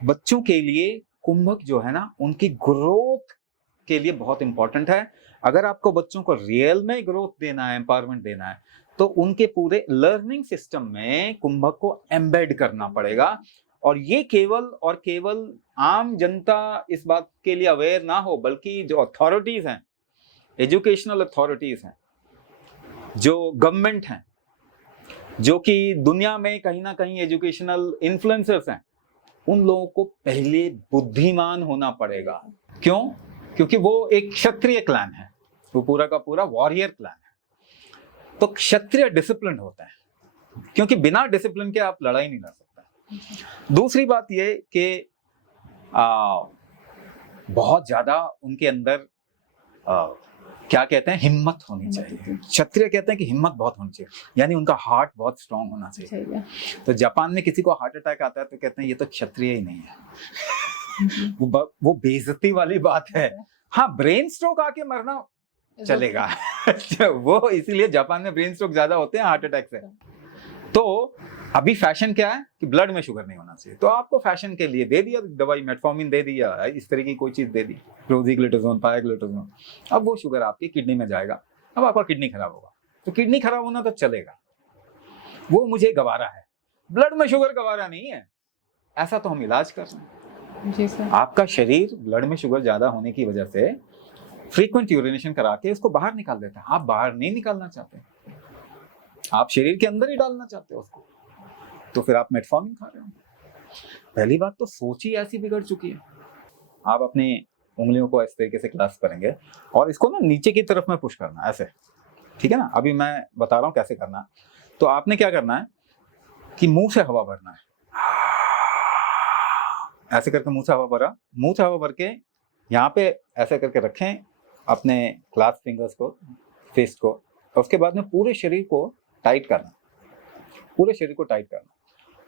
बच्चों के लिए कुंभक जो है ना, उनकी ग्रोथ के लिए बहुत इंपॉर्टेंट है। अगर आपको बच्चों को रियल में ग्रोथ देना है, एम्पावरमेंट देना है, तो उनके पूरे लर्निंग सिस्टम में कुंभक को एम्बेड करना पड़ेगा। और ये केवल और केवल आम जनता इस बात के लिए अवेयर ना हो, बल्कि जो अथॉरिटीज हैं, एजुकेशनल अथॉरिटीज हैं, जो गवर्नमेंट हैं, जो कि दुनिया में कहीं ना कहीं एजुकेशनल इन्फ्लुएंसर्स हैं, उन लोगों को पहले बुद्धिमान होना पड़ेगा। क्यों? क्योंकि वो एक क्षत्रिय क्लैन है, वो पूरा का पूरा वॉरियर क्लैन है। तो क्षत्रिय डिसिप्लिन होता है, क्योंकि बिना डिसिप्लिन के आप लड़ाई नहीं लड़ सकते। दूसरी बात ये कि बहुत ज्यादा उनके अंदर क्या कहते हैं, हिम्मत होनी चाहिए। क्षत्रिय कहते हैं कि हिम्मत बहुत होनी चाहिए, यानी उनका हार्ट बहुत स्ट्रांग होना चाहिए। तो जापान में किसी को हार्ट अटैक आता है तो कहते हैं ये तो क्षत्रिय ही नहीं है। वो बेइज्जती वाली बात है। हाँ, ब्रेन स्ट्रोक आके मरना चलेगा। वो इसीलिए जापान में ब्रेन स्ट्रोक ज्यादा होते हैं हार्ट अटैक से। तो अभी फैशन क्या है कि ब्लड में शुगर नहीं होना चाहिए, तो आपको फैशन के लिए दे दिया दवाई, मेटफॉर्मिन दे दिया, इस तरह की कोई चीज दे दी, रोजीग्लूटाथोन, पाराग्लूटाथोन। अब वो शुगर आपकी किडनी में जाएगा, अब आपका किडनी खराब होगा। तो किडनी खराब होना तो चलेगा, वो मुझे गवारा है, ब्लड में शुगर गवारा नहीं है। ऐसा तो हम इलाज कर रहे हैं जी सर। आपका शरीर ब्लड में शुगर ज्यादा होने की वजह से फ्रीक्वेंट यूरिनेशन करा के उसको बाहर निकाल देता है। आप बाहर नहीं निकालना चाहते, आप शरीर के अंदर ही डालना चाहते हो उसको, तो फिर आप मेटफॉर्मिन खा रहे हो। पहली बात तो सोच ही ऐसी बिगड़ चुकी है। आप अपनी उंगलियों को इस तरीके से क्लास्प करेंगे और इसको ना नीचे की तरफ में पुश करना है, ऐसे, ठीक है ना। अभी मैं बता रहा हूं कैसे करना है। तो आपने क्या करना है कि मुंह से हवा भरना है, ऐसे करके मुंह से हवा भरा, मुंह से हवा भर के यहाँ पे ऐसे करके रखें अपने क्लास्प फिंगर्स को, फिस्ट को। और उसके बाद में पूरे शरीर को टाइट करना, पूरे शरीर को टाइट करना।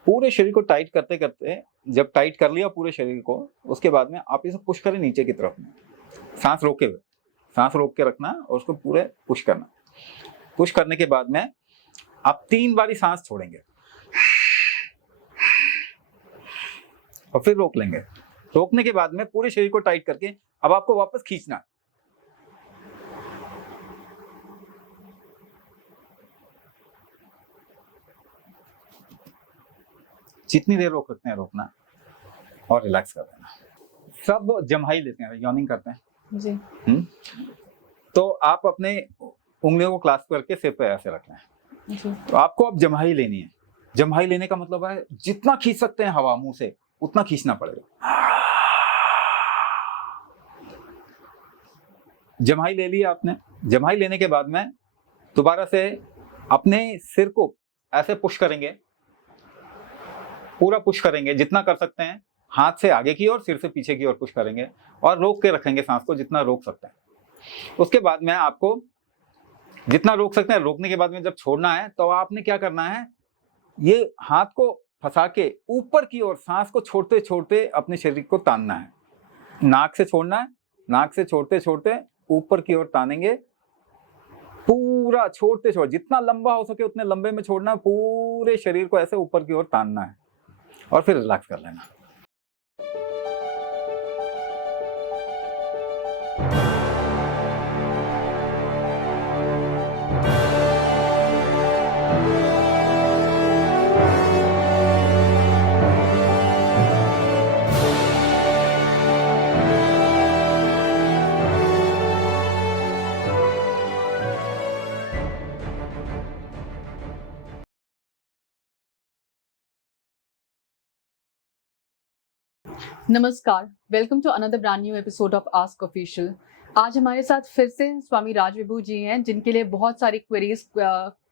पूरे शरीर को टाइट करते करते जब टाइट कर लिया पूरे शरीर को, उसके बाद में आप इसे पुश करें नीचे की तरफ में, सांस रोके हुए, सांस रोक के रखना और उसको पूरे पुश करना। पुश करने के बाद में आप 3 बारी सांस छोड़ेंगे और फिर रोक लेंगे। रोकने के बाद में पूरे शरीर को टाइट करके अब आपको वापस खींचना। जितनी देर रोक सकते हैं रोकना और रिलैक्स कर देना। सब जम्हाई लेते हैं, यॉर्निंग करते हैं जी। तो आप अपने उंगलियों को क्लास्प करके सिर पे ऐसे रखना है जी। तो आपको अब जम्हाई लेनी है। जम्हाई लेने का मतलब है जितना खींच सकते हैं हवा मुंह से उतना खींचना पड़ेगा। जम्हाई ले लिया आपने। जम्हाई लेने के बाद में दोबारा से अपने सिर को ऐसे पुश करेंगे, पूरा पुश करेंगे जितना कर सकते हैं, हाथ से आगे की ओर, सिर से पीछे की ओर पुश करेंगे और रोक के रखेंगे सांस को जितना रोक सकते हैं। उसके बाद में आपको जितना रोक सकते हैं, रोकने के बाद में जब छोड़ना है तो आपने क्या करना है, ये हाथ को फंसा के ऊपर की ओर सांस को छोड़ते छोड़ते अपने शरीर को तानना है। नाक से छोड़ना है, नाक से छोड़ते छोड़ते ऊपर की ओर तानेंगे, पूरा छोड़ते छोड़ते जितना लंबा हो सके उतने लंबे में छोड़ना, पूरे शरीर को ऐसे ऊपर की ओर तानना है और फिर रिलैक्स कर लेना। नमस्कार, welcome to another brand new episode of ask official. आज हमारे साथ फिर से स्वामी राज विभू जी हैं, जिनके लिए बहुत सारी क्वेरीज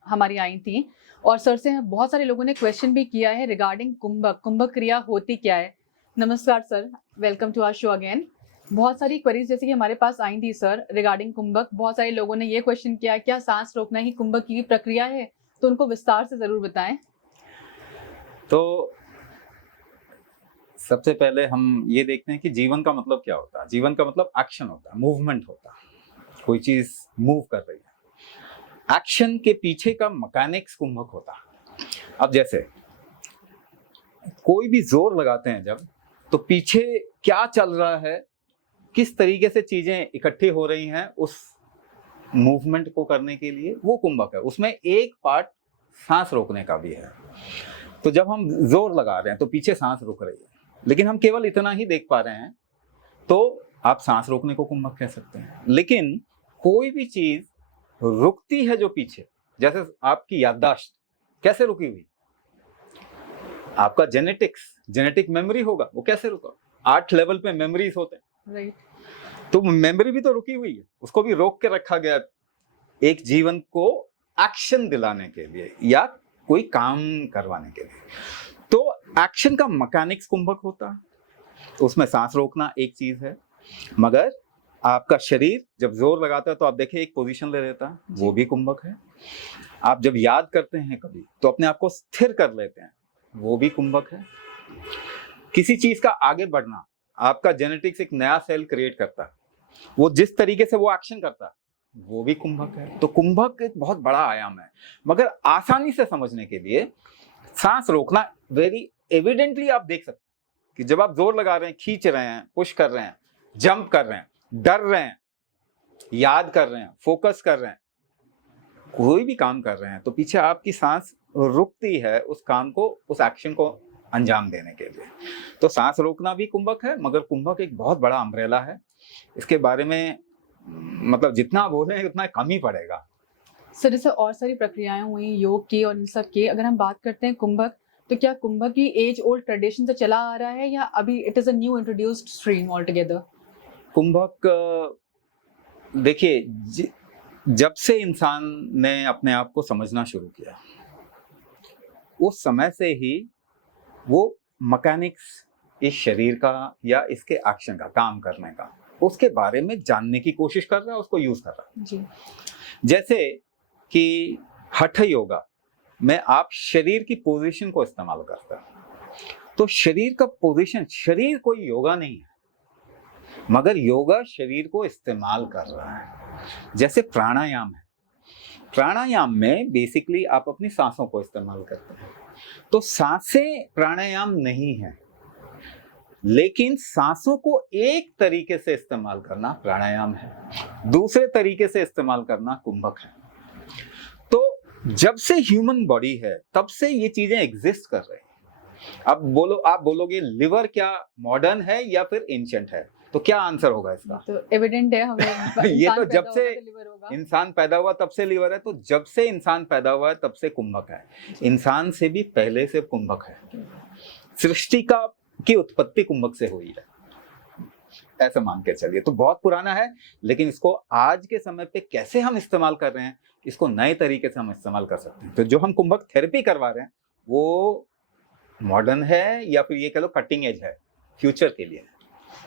हमारी आई थी और सर से बहुत सारे लोगों ने क्वेश्चन भी किया है रिगार्डिंग कुंभक। कुंभक क्रिया होती क्या है? नमस्कार sir, welcome to our show again. बहुत सारी क्वेरीज जैसे कि हमारे पास आई थी सर रिगार्डिंग कुंभक। बहुत सारे लोगों ने ये क्वेश्चन किया, क्या सांस रोकना ही कुंभक की प्रक्रिया है? तो उनको विस्तार से जरूर बताएं। तो सबसे पहले हम ये देखते हैं कि जीवन का मतलब क्या होता है। जीवन का मतलब एक्शन होता है, मूवमेंट होता है, कोई चीज मूव कर रही है। एक्शन के पीछे का मैकेनिक्स कुंभक होता है। अब जैसे कोई भी जोर लगाते हैं जब, तो पीछे क्या चल रहा है, किस तरीके से चीजें इकट्ठी हो रही हैं उस मूवमेंट को करने के लिए, वो कुंभक है। उसमें एक पार्ट सांस रोकने का भी है। तो जब हम जोर लगा रहे हैं तो पीछे सांस रुक रही है, लेकिन हम केवल इतना ही देख पा रहे हैं, तो आप सांस रोकने को कुंभक कह सकते हैं। लेकिन कोई भी चीज रुकती है जो पीछे, जैसे आपकी याददाश्त कैसे रुकी हुई, आपका जेनेटिक मेमोरी होगा, वो कैसे रुका? 8 लेवल पे मेमोरीज होते हैं, राइट। तो मेमोरी भी तो रुकी हुई है, उसको भी रोक के रखा गया एक जीवन को एक्शन दिलाने के लिए या कोई काम करवाने के लिए। तो एक्शन का मैकेनिक्स कुंभक होता है, तो उसमें सांस रोकना एक चीज है, मगर आपका शरीर जब जोर लगाता है तो आप देखिए एक पोजीशन ले लेता है, वो भी कुंभक है। आप जब याद करते हैं कभी तो अपने आप को स्थिर कर लेते हैं, वो भी कुंभक है। किसी चीज का आगे बढ़ना, आपका जेनेटिक्स एक नया सेल क्रिएट करता है, वो जिस तरीके से वो एक्शन करता है, वो भी कुंभक है। तो कुंभक एक बहुत बड़ा आयाम है, मगर आसानी से समझने के लिए सांस रोकना वेरी एविडेंटली आप देख सकते हैं कि जब आप जोर लगा रहे हैं, खींच रहे हैं, पुश कर रहे हैं, जंप कर रहे हैं, डर रहे हैं, याद कर रहे हैं, फोकस कर रहे हैं, कोई भी काम कर रहे हैं, तो पीछे आपकी सांस रुकती है उस काम को, उस एक्शन को अंजाम देने के लिए। तो सांस रोकना भी कुंभक है, मगर कुंभक एक बहुत बड़ा अम्ब्रेला है। इसके बारे में मतलब जितना बोले उतना कम ही पड़ेगा। सर, जैसे और सारी प्रक्रियाएं हुई योग की और इन सब की, अगर हम बात करते हैं कुंभक, तो क्या कुंभक की एज ओल्ड ट्रेडिशन से चला आ रहा है या अभी it is a new introduced stream altogether? कुंभक देखिए, जब से इंसान ने अपने आप को समझना शुरू किया, उस समय से ही वो मैकेनिक्स इस शरीर का या इसके एक्शन का, काम करने का, उसके बारे में जानने की कोशिश कर रहा है, उसको यूज कर रहा है जी। जैसे कि हठ योगा में आप शरीर की पोजीशन को इस्तेमाल करते हैं। तो शरीर का पोजीशन, शरीर कोई योगा नहीं है, मगर योगा शरीर को इस्तेमाल कर रहा है। जैसे प्राणायाम है, प्राणायाम में बेसिकली आप अपनी सांसों को इस्तेमाल करते हैं। तो सांसें प्राणायाम नहीं है, लेकिन सांसों को एक तरीके से इस्तेमाल करना प्राणायाम है, दूसरे तरीके से इस्तेमाल करना कुंभक है। तो जब से ह्यूमन बॉडी है तब से ये चीजें एग्जिस्ट कर रही हैं। अब आप बोलोगे लिवर क्या मॉडर्न है या फिर एंशिएंट है, तो क्या आंसर होगा इसका? तो एविडेंट है हमें ये तो जब से तो इंसान पैदा हुआ तब से लिवर है, तो जब से इंसान पैदा हुआ है तब से कुंभक है। इंसान से भी पहले से कुंभक है, सृष्टि की उत्पत्ति कुंभक से हुई है, ऐसा मान के चलिए। तो बहुत पुराना है, लेकिन इसको आज के समय पे कैसे हम इस्तेमाल कर रहे हैं, इसको नए तरीके से हम इस्तेमाल कर सकते हैं। तो जो हम कुंभक थेरेपी करवा रहे हैं वो मॉडर्न है या फिर ये कह लो कटिंग एज है, फ्यूचर के लिए।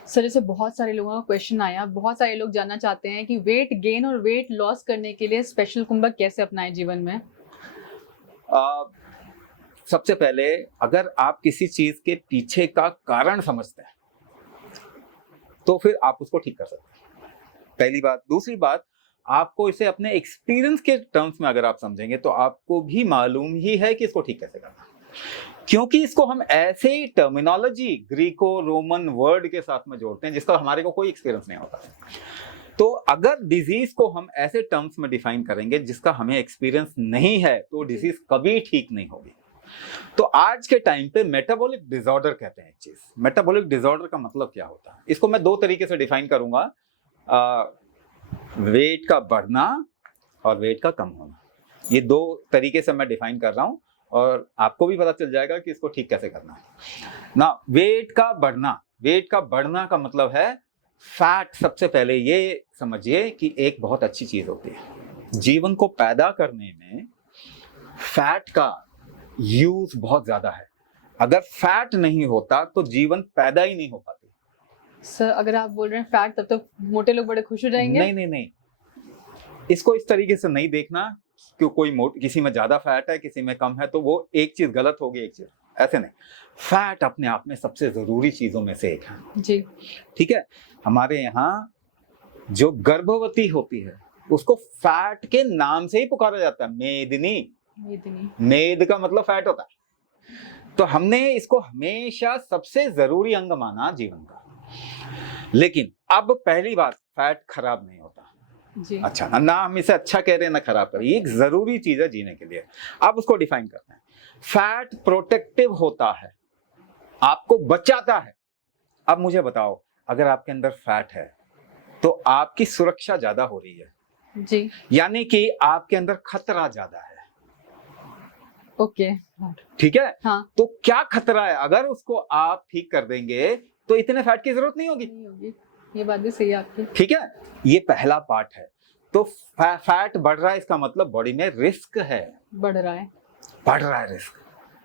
सर, जैसे बहुत सारे लोगों का क्वेश्चन आया, बहुत सारे लोग जानना चाहते हैं कि वेट गेन और वेट लॉस करने के लिए स्पेशल कुंभक कैसे अपनाएं जीवन में? सबसे पहले अगर आप किसी चीज के पीछे का कारण समझते हैं तो फिर आप उसको ठीक कर सकते हैं, पहली बात। दूसरी बात, आपको इसे अपने एक्सपीरियंस के टर्म्स में अगर आप समझेंगे तो आपको भी मालूम ही है कि इसको ठीक कैसे करना, क्योंकि इसको हम ऐसे ही टर्मिनोलॉजी ग्रीको रोमन वर्ड के साथ में जोड़ते हैं जिसका हमारे को कोई एक्सपीरियंस नहीं होता। तो अगर डिजीज को हम ऐसे टर्म्स में डिफाइन करेंगे जिसका हमें एक्सपीरियंस नहीं है तो डिजीज कभी ठीक नहीं होगी। तो आज के टाइम पे मेटाबॉलिक डिसऑर्डर कहते हैं एक चीज। मेटाबॉलिक डिसऑर्डर का मतलब क्या होता है, इसको मैं दो तरीके से डिफाइन करूंगा, वेट का बढ़ना और वेट का कम होना। ये दो तरीके से मैं डिफाइन कर रहा हूं और आपको भी पता चल जाएगा कि इसको ठीक कैसे करना है ना। वेट का बढ़ना का मतलब है फैट। सबसे पहले ये समझिए कि एक बहुत अच्छी चीज होती है, जीवन को पैदा करने में फैट का यूज बहुत ज्यादा है। अगर फैट नहीं होता तो जीवन पैदा ही नहीं हो पाती। सर, अगर आप बोल रहे हैं फैट, तब तो मोटे लोग बड़े खुश हो जाएंगे। नहीं, इसको इस तरीके से नहीं देखना कि किसी में ज्यादा फैट है किसी में कम है तो वो एक चीज गलत होगी, एक चीज ऐसे नहीं। फैट अपने आप में सबसे जरूरी चीजों में से एक है जी, ठीक है। हमारे यहाँ जो गर्भवती होती है उसको फैट के नाम से ही पुकारा जाता है, मेदिनी। मेद का मतलब फैट होता है। तो हमने इसको हमेशा सबसे जरूरी अंग माना जीवन का। लेकिन अब पहली बात, फैट खराब नहीं होता जी। अच्छा, ना हम इसे अच्छा कह रहे हैं ना खराब कर रहे हैं, ये एक जरूरी चीज है जीने के लिए। अब उसको डिफाइन करते हैं। फैट प्रोटेक्टिव होता है, आपको बचाता है। अब मुझे बताओ, अगर आपके अंदर फैट है तो आपकी सुरक्षा ज्यादा हो रही है जी। यानी कि आपके अंदर खतरा ज्यादा है। ओके। ठीक है। हाँ। तो क्या खतरा है, अगर उसको आप ठीक कर देंगे तो इतने फैट की जरूरत नहीं होगी। नहीं होगी, ये बात भी सही है आपकी। ठीक है, ये पहला पार्ट है। तो फैट बढ़ रहा है, इसका मतलब बॉडी में रिस्क है, बढ़ रहा है, बढ़ रहा है रिस्क।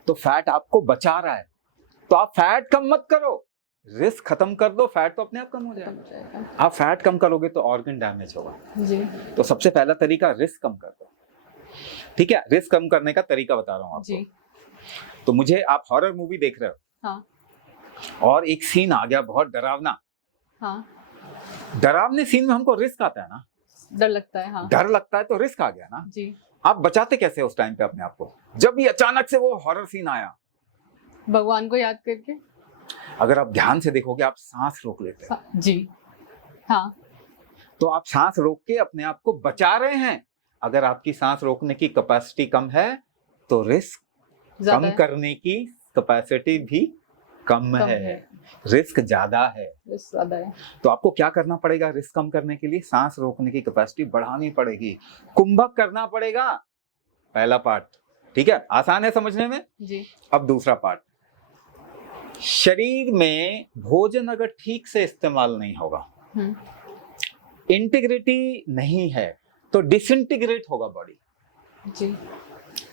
तो फैट आपको बचा रहा है, तो आप फैट कम मत करो, रिस्क खत्म कर दो, फैट तो अपने आप कम हो जाएगा। आप फैट कम करोगे तो ऑर्गन डैमेज होगा जी। तो सबसे पहला तरीका रिस्क कम कर दो। ठीक है, रिस्क कम करने का तरीका बता रहा हूं आपको जी। तो मुझे, आप हॉरर मूवी देख रहे हो, हाँ। और एक सीन आ गया बहुत डरावना। हाँ। डरावने सीन में हमको रिस्क आता है ना, डर लगता है। हाँ। डर लगता है, तो रिस्क आ गया ना। जी। आप बचाते कैसे उस टाइम पे अपने आप को, जब ये अचानक से वो हॉरर सीन आया? भगवान को याद करके। अगर आप ध्यान से देखोगे, आप सांस रोक लेते हैं। जी। हाँ। तो आप सांस रोक के अपने आप को बचा रहे हैं। अगर आपकी सांस रोकने की कैपेसिटी कम है तो रिस्क कम करने की कैपेसिटी भी कम है। रिस्क ज्यादा है। तो आपको क्या करना पड़ेगा रिस्क कम करने के लिए? सांस रोकने की कैपेसिटी बढ़ानी पड़ेगी, कुंभक करना पड़ेगा। पहला पार्ट, ठीक है, आसान है समझने में जी। अब दूसरा पार्ट, शरीर में भोजन अगर ठीक से इस्तेमाल नहीं होगा, इंटीग्रिटी नहीं है, तो डिसइंटीग्रेट होगा बॉडी। जी।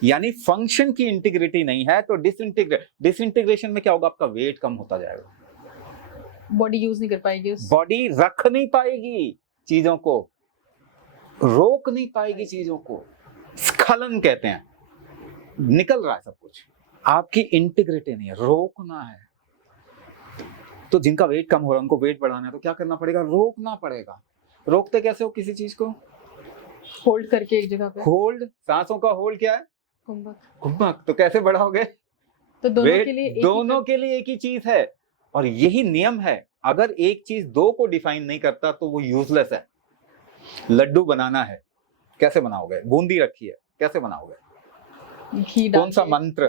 यानी फंक्शन की इंटीग्रिटी नहीं है तो डिसइंटीग्रेशन में क्या होगा? आपका वेट कम होता जाएगा, बॉडी यूज नहीं कर पाएगी, बॉडी रख नहीं पाएगी चीजों को, रोक नहीं पाएगी चीजों को, स्खलन कहते हैं, निकल रहा है सब कुछ, आपकी इंटीग्रिटी नहीं है, रोकना है। तो जिनका वेट कम हो रहा है उनको वेट बढ़ाना है तो क्या करना पड़ेगा? रोकना पड़ेगा। रोकते कैसे हो किसी चीज को? होल्ड करके एक जगह पे। होल्ड, सांसों का होल्ड क्या है? कुंभक। कुंभक। तो कैसे बढ़ाओगे? तो दोनों के लिए दोनों के लिए एक ही चीज है, और यही नियम है। अगर एक चीज दो को डिफाइन नहीं करता तो वो यूजलेस है। लड्डू बनाना है, कैसे बनाओगे? बूंदी रखी है, कैसे बनाओगे? घी, कौन सा मंत्र,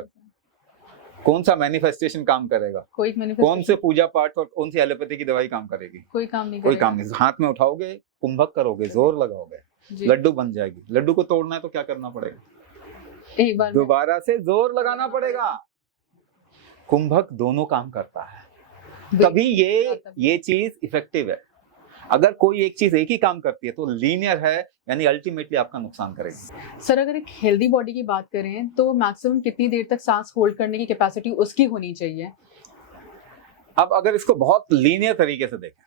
कौन सा मैनिफेस्टेशन काम करेगा? कोई कौन से पूजा पाठ और कौन सी एलोपैथी की दवाई काम करेगी? कोई काम नहीं, कोई काम नहीं। हाथ में उठाओगे, कुंभक करोगे, जोर लगाओगे, लड्डू बन जाएगी। लड्डू को तोड़ना है तो क्या करना पड़ेगा? एक बार दोबारा से जोर लगाना पड़ेगा। कुंभक दोनों काम करता है, तभी ये चीज इफेक्टिव है। अगर कोई एक चीज एक ही काम करती है तो लीनियर है, यानी अल्टीमेटली आपका नुकसान करेगी। सर, अगर एक हेल्दी बॉडी की बात करें तो मैक्सिमम कितनी देर तक सांस होल्ड करने की कैपेसिटी उसकी होनी चाहिए? अब अगर इसको बहुत लीनियर तरीके से देखें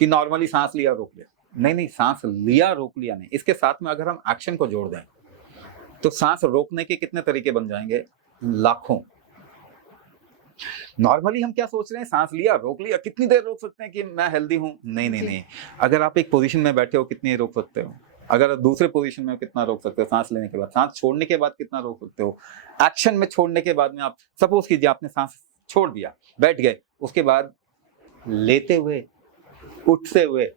कि नॉर्मली सांस लिया रोक लिया, नहीं, सांस लिया रोक लिया नहीं, इसके साथ में अगर हम एक्शन को जोड़ दें तो सांस रोकने के कितने तरीके बन जाएंगे? लाखों। नॉर्मली हम क्या सोच रहे हैं? सांस लिया रोक लिया, कितनी देर रोक सकते हैं कि मैं हेल्दी हूं? नहीं। अगर आप एक पोजीशन में बैठे हो कितनी रोक सकते हो? अगर दूसरे पोजीशन में कितना रोक सकते हो? सांस लेने के बाद, सांस छोड़ने के बाद कितना रोक सकते हो? एक्शन में छोड़ने के बाद में आप सपोज कीजिए आपने सांस छोड़ दिया, बैठ गए, उसके बाद लेते हुए, उठते हुए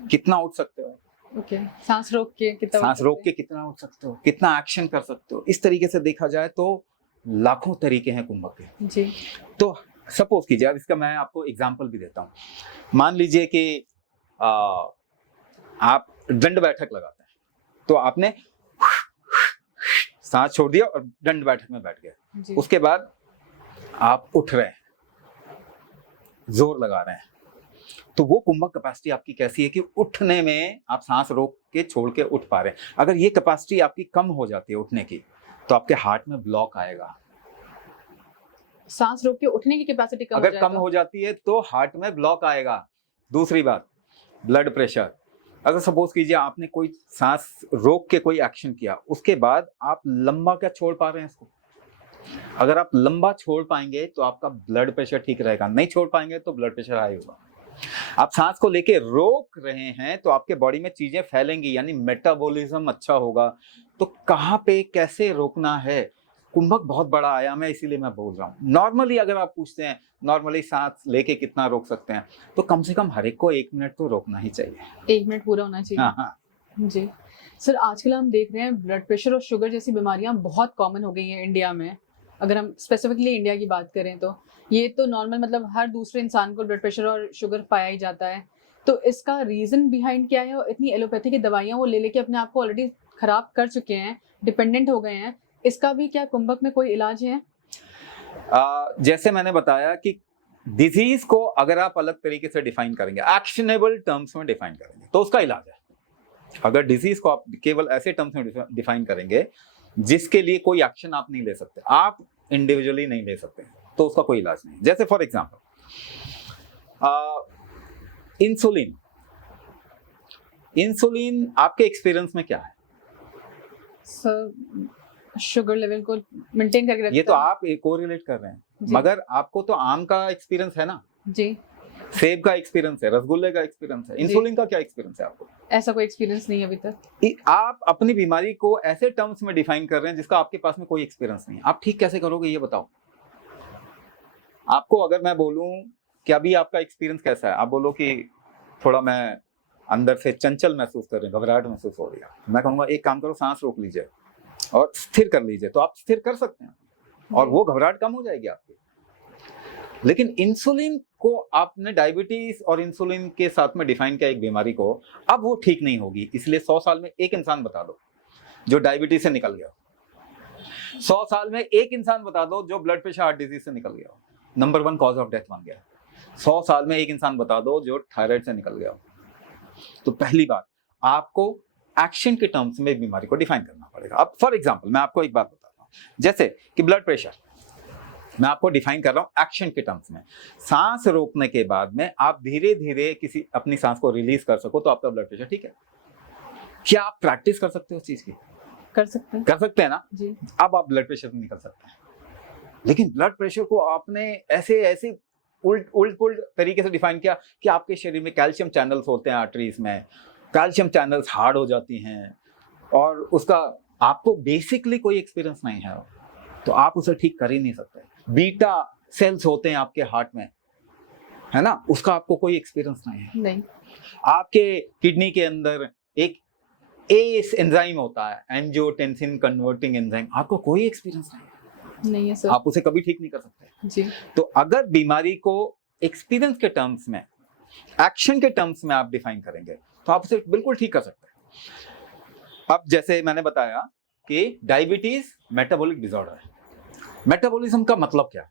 कितना उठ सकते हो? ओके। सांस रोक के कितना उठ सकते हो? कितना एक्शन कर सकते हो? इस तरीके से देखा जाए तो लाखों तरीके हैं कुंभक के। जी। तो सपोज कीजिए, अब इसका मैं आपको एग्जांपल भी देता हूं। मान लीजिए कि आप दंड बैठक लगाते हैं, तो आपने सांस छोड़ दिया और दंड बैठक में बैठ गए, उसके बाद आप उठ रहे हैं, जोर लगा रहे हैं, तो वो कुंभक कैपेसिटी आपकी कैसी है कि उठने में आप सांस रोक के छोड़ के उठ पा रहे हैं। अगर ये कैपेसिटी आपकी कम हो जाती है उठने की तो आपके हार्ट में ब्लॉक आएगा। सांस रोक के उठने की कैपेसिटी अगर कम हो जाती है तो हार्ट में ब्लॉक आएगा। दूसरी बात, ब्लड प्रेशर। अगर सपोज कीजिए आपने कोई सांस रोक के कोई एक्शन किया, उसके बाद आप लंबा क्या छोड़ पा रहे हैं इसको? अगर आप लंबा छोड़ पाएंगे तो आपका ब्लड प्रेशर ठीक रहेगा, नहीं छोड़ पाएंगे तो ब्लड प्रेशर हाई होगा। आप सांस को लेके रोक रहे हैं तो आपके बॉडी में चीजें फैलेंगी, यानी मेटाबॉलिज्म अच्छा होगा। तो कहाँ पे कैसे रोकना है, कुंभक बहुत बड़ा आयाम है, इसीलिए मैं बोल रहा हूँ। नॉर्मली अगर आप पूछते हैं नॉर्मली सांस लेके कितना रोक सकते हैं, तो कम से कम हर एक को 1 मिनट तो रोकना ही चाहिए। 1 मिनट पूरा होना चाहिए। हाँ हाँ जी सर, आजकल हम देख रहे हैं ब्लड प्रेशर और शुगर जैसी बीमारियां बहुत कॉमन हो गई हैं इंडिया में। अगर हम स्पेसिफिकली इंडिया की बात करें तो ये तो नॉर्मल, मतलब हर दूसरे इंसान को ब्लड प्रेशर और शुगर पाया ही जाता है। तो इसका रीजन बिहाइंड क्या है? और इतनी एलोपैथी की दवाइयां वो ले लेके अपने आप को ऑलरेडी खराब कर चुके हैं, डिपेंडेंट हो गए हैं। इसका भी क्या कुंभक में कोई इलाज है? जैसे मैंने बताया कि डिजीज को अगर आप अलग तरीके से डिफाइन करेंगे, एक्शनेबल टर्म्स में डिफाइन करेंगे, तो उसका इलाज है। अगर डिजीज को आप केवल ऐसे टर्म्स में डिफाइन करेंगे जिसके लिए कोई एक्शन आप नहीं ले सकते, आप इंडिविजुअली नहीं ले सकते, तो उसका कोई इलाज नहीं। जैसे फॉर एग्जांपल इंसुलिन। इंसुलिन आपके एक्सपीरियंस में क्या है? सर शुगर लेवल को मेंटेन करके रखता ये तो है। आप कोरिलेट कर रहे हैं, जी। मगर आपको तो आम का एक्सपीरियंस है ना, जी, सेब का एक्सपीरियंस है, रसगुल्ले का एक्सपीरियंस है, इंसुलिन का क्या एक्सपीरियंस है आपको? ऐसा कोई एक्सपीरियंस नहीं है अभी तक। आप अपनी बीमारी को ऐसे टर्म्स में डिफाइन कर रहे हैं जिसका आपके पास में कोई एक्सपीरियंस नहीं है। आप ठीक कैसे करोगे ये बताओ। आपको अगर मैं बोलूं कि अभी आपका एक्सपीरियंस कैसा है, आप बोलो कि थोड़ा मैं अंदर से चंचल महसूस कर रही हूँ, घबराहट महसूस हो रही है, मैं कहूंगा एक काम करो, सांस रोक लीजिए और स्थिर कर लीजिए, तो आप स्थिर कर सकते हैं और वो घबराहट कम हो जाएगी आपकी। लेकिन इंसुलिन को आपने डायबिटीज और इंसुलिन के साथ में डिफाइन किया एक बीमारी को, अब वो ठीक नहीं होगी। इसलिए 100 साल में एक इंसान बता दो जो डायबिटीज से निकल गया, 100 साल में एक इंसान बता दो जो ब्लड प्रेशर हार्ट डिजीज से निकल गया, नंबर 1 कॉज ऑफ डेथ बन गया। 100 साल में एक इंसान बता दो जो थायराइड से निकल गया। तो पहली बात, आपको एक्शन के टर्म्स में बीमारी को डिफाइन करना पड़ेगा। अब फॉर एग्जांपल मैं आपको एक बात बताता हूँ, जैसे कि ब्लड प्रेशर मैं आपको डिफाइन कर रहा हूँ एक्शन के टर्म्स में। सांस रोकने के बाद में आप धीरे धीरे किसी अपनी सांस को रिलीज कर सको तो आपका ब्लड प्रेशर ठीक है। क्या आप प्रैक्टिस कर सकते हो उस चीज की? कर सकते हैं ना जी। अब आप ब्लड प्रेशर से निकल सकते हैं। लेकिन ब्लड प्रेशर को आपने ऐसे उल्ट तरीके से डिफाइन किया कि आपके शरीर में कैल्शियम चैनल्स होते हैं, आर्टरीज में कैल्शियम चैनल्स हार्ड हो जाती हैं और उसका आपको बेसिकली कोई एक्सपीरियंस नहीं है, तो आप उसे ठीक कर ही नहीं सकते। बीटा सेल्स होते हैं आपके हार्ट में, है ना, उसका आपको कोई एक्सपीरियंस नहीं है। नहीं। आपके किडनी के अंदर एक एस एंजाइम होता है, एंजियोटेंसिन कन्वर्टिंग एंजाइम, आपको कोई एक्सपीरियंस नहीं है सर, आप उसे कभी ठीक नहीं कर सकते जी। तो अगर बीमारी को एक्सपीरियंस के टर्म्स में, एक्शन के टर्म्स में आप डिफाइन करेंगे तो आप उसे बिल्कुल ठीक कर सकते हैं। अब जैसे मैंने बताया कि डायबिटीज मेटाबॉलिक डिसऑर्डर है। मेटाबॉलिज्म का मतलब क्या है?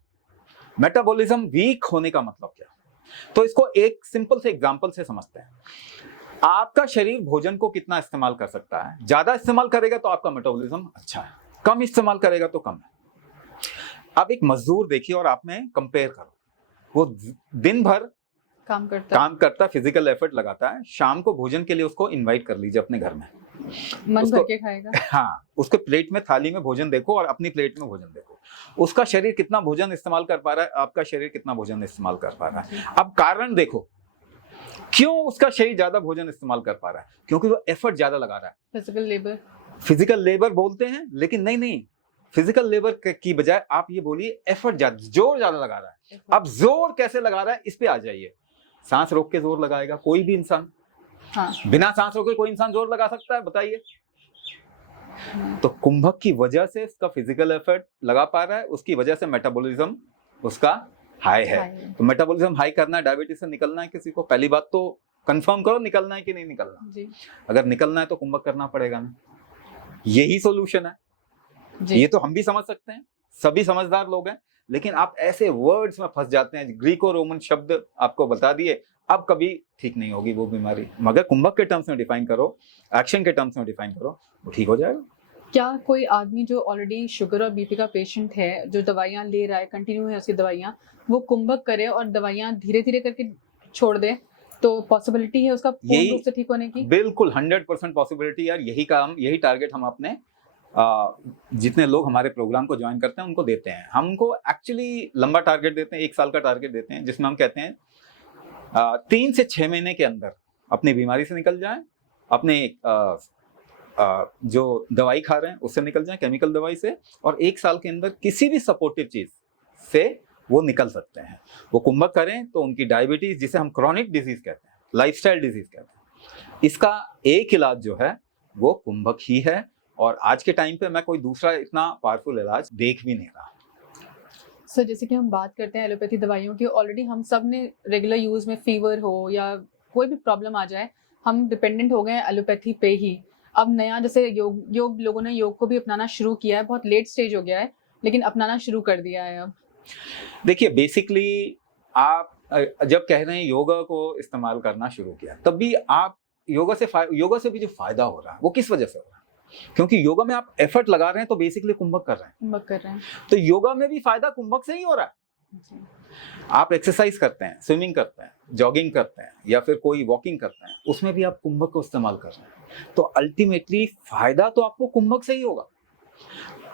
मेटाबॉलिज्म वीक होने का मतलब क्या है? तो इसको एक सिंपल से एग्जांपल से समझते हैं। आपका शरीर भोजन को कितना इस्तेमाल कर सकता है? ज्यादा इस्तेमाल करेगा तो आपका मेटाबॉलिज्म अच्छा है, कम इस्तेमाल करेगा तो कम है। अब एक मजदूर देखिए और आप में कंपेयर करो, वो दिन भर काम करता है, फिजिकल एफर्ट लगाता है, शाम को भोजन के लिए उसको इनवाइट कर लीजिए अपने घर में, मन भर के खाएगा। हाँ, उसके प्लेट में, थाली में भोजन देखो और अपनी प्लेट में भोजन देखो, उसका शरीर कितना भोजन इस्तेमाल कर पा रहा है, आपका शरीर कितना भोजन इस्तेमाल कर पा रहा है। अब कारण देखो, क्यों उसका शरीर ज्यादा भोजन इस्तेमाल कर पा रहा है? क्योंकि वो एफर्ट ज्यादा लगा रहा है। फिजिकल लेबर बोलते हैं, लेकिन नहीं, फिजिकल लेबर की बजाय आप ये बोलिए एफर्ट जोर ज्यादा लगा रहा है। अब जोर कैसे लगा रहा है इस पे आ जाइए। सांस रोक के जोर लगाएगा कोई भी इंसान? हाँ। बिना सांस रोके कोई इंसान जोर लगा सकता है? बताइए। तो कुंभक की वजह से इसका फिजिकल एफर्ट लगा पा रहा है, उसकी वजह से मेटाबॉलिज्म उसका हाई है। तो मेटाबॉलिज्म हाई करना है, डायबिटीज से निकलना है किसी को, पहली बात तो कंफर्म करो निकलना है कि नहीं निकलना जी। अगर निकलना है तो कुंभक करना पड़ेगा ना, यही सॉल्यूशन है जी। ये तो हम भी समझ सकते हैं, सभी समझदार लोग हैं, लेकिन आप ऐसे वर्ड्स में फंस जाते हैं, ग्रीको रोमन शब्द आपको बता दिए, अब कभी ठीक नहीं होगी वो बीमारी। मगर कुंभक के टर्म्स में डिफाइन करो, एक्शन के टर्म्स में डिफाइन करो, वो ठीक हो जाएगा। क्या कोई आदमी जो ऑलरेडी शुगर और बीपी का पेशेंट है, जो दवाइयाँ ले रहा है, कंटिन्यू है उसकी दवाइयाँ, वो कुंभक करे और दवाइयाँ धीरे धीरे करके छोड़ दे, तो पॉसिबिलिटी है उसका पूर्ण रूप से ठीक होने की? बिल्कुल 100% पॉसिबिलिटी यार, यही टारगेट हम अपने जितने लोग हमारे प्रोग्राम को ज्वाइन करते हैं उनको देते हैं। हमको एक्चुअली लंबा टारगेट देते हैं, 1 साल का टारगेट देते हैं, जिसमें हम कहते हैं 3 से 6 महीने के अंदर अपनी बीमारी से निकल जाएं, अपने जो दवाई खा रहे हैं उससे निकल जाएं, केमिकल दवाई से, और 1 साल के अंदर किसी भी सपोर्टिव चीज से वो निकल सकते हैं। वो कुंभक करें तो उनकी डायबिटीज, जिसे हम क्रॉनिक डिजीज कहते हैं, लाइफस्टाइल डिजीज कहते हैं, इसका एक इलाज जो है वो कुंभक ही है। और आज के टाइम पे मैं कोई दूसरा इतना पावरफुल इलाज देख भी नहीं रहा। सर जैसे कि हम बात करते हैं एलोपैथी दवाइयों की, ऑलरेडी हम सब ने रेगुलर यूज में फीवर हो या कोई भी प्रॉब्लम आ जाए, हम डिपेंडेंट हो गए हैं एलोपैथी पे ही। अब नया जैसे योग लोगों ने योग को भी अपनाना शुरू किया है, बहुत लेट स्टेज हो गया है लेकिन अपनाना शुरू कर दिया है अब। देखिए बेसिकली आप जब कह रहे हैं योगा को इस्तेमाल करना शुरू किया, तब भी आप योगा से भी जो फायदा हो रहा है वो किस वजह से हो रहा है? क्योंकि योगा में आप एफर्ट लगा रहे हैं तो बेसिकली कुंभक कर रहे हैं। तो योगा में भी फायदा कुंभक से ही हो रहा है। आप एक्सरसाइज करते हैं, स्विमिंग करते हैं, जॉगिंग करते हैं या फिर कोई वॉकिंग करते हैं, उसमें भी आप कुंभक को इस्तेमाल कर रहे हैं, तो अल्टीमेटली फायदा तो आपको कुंभक से ही होगा।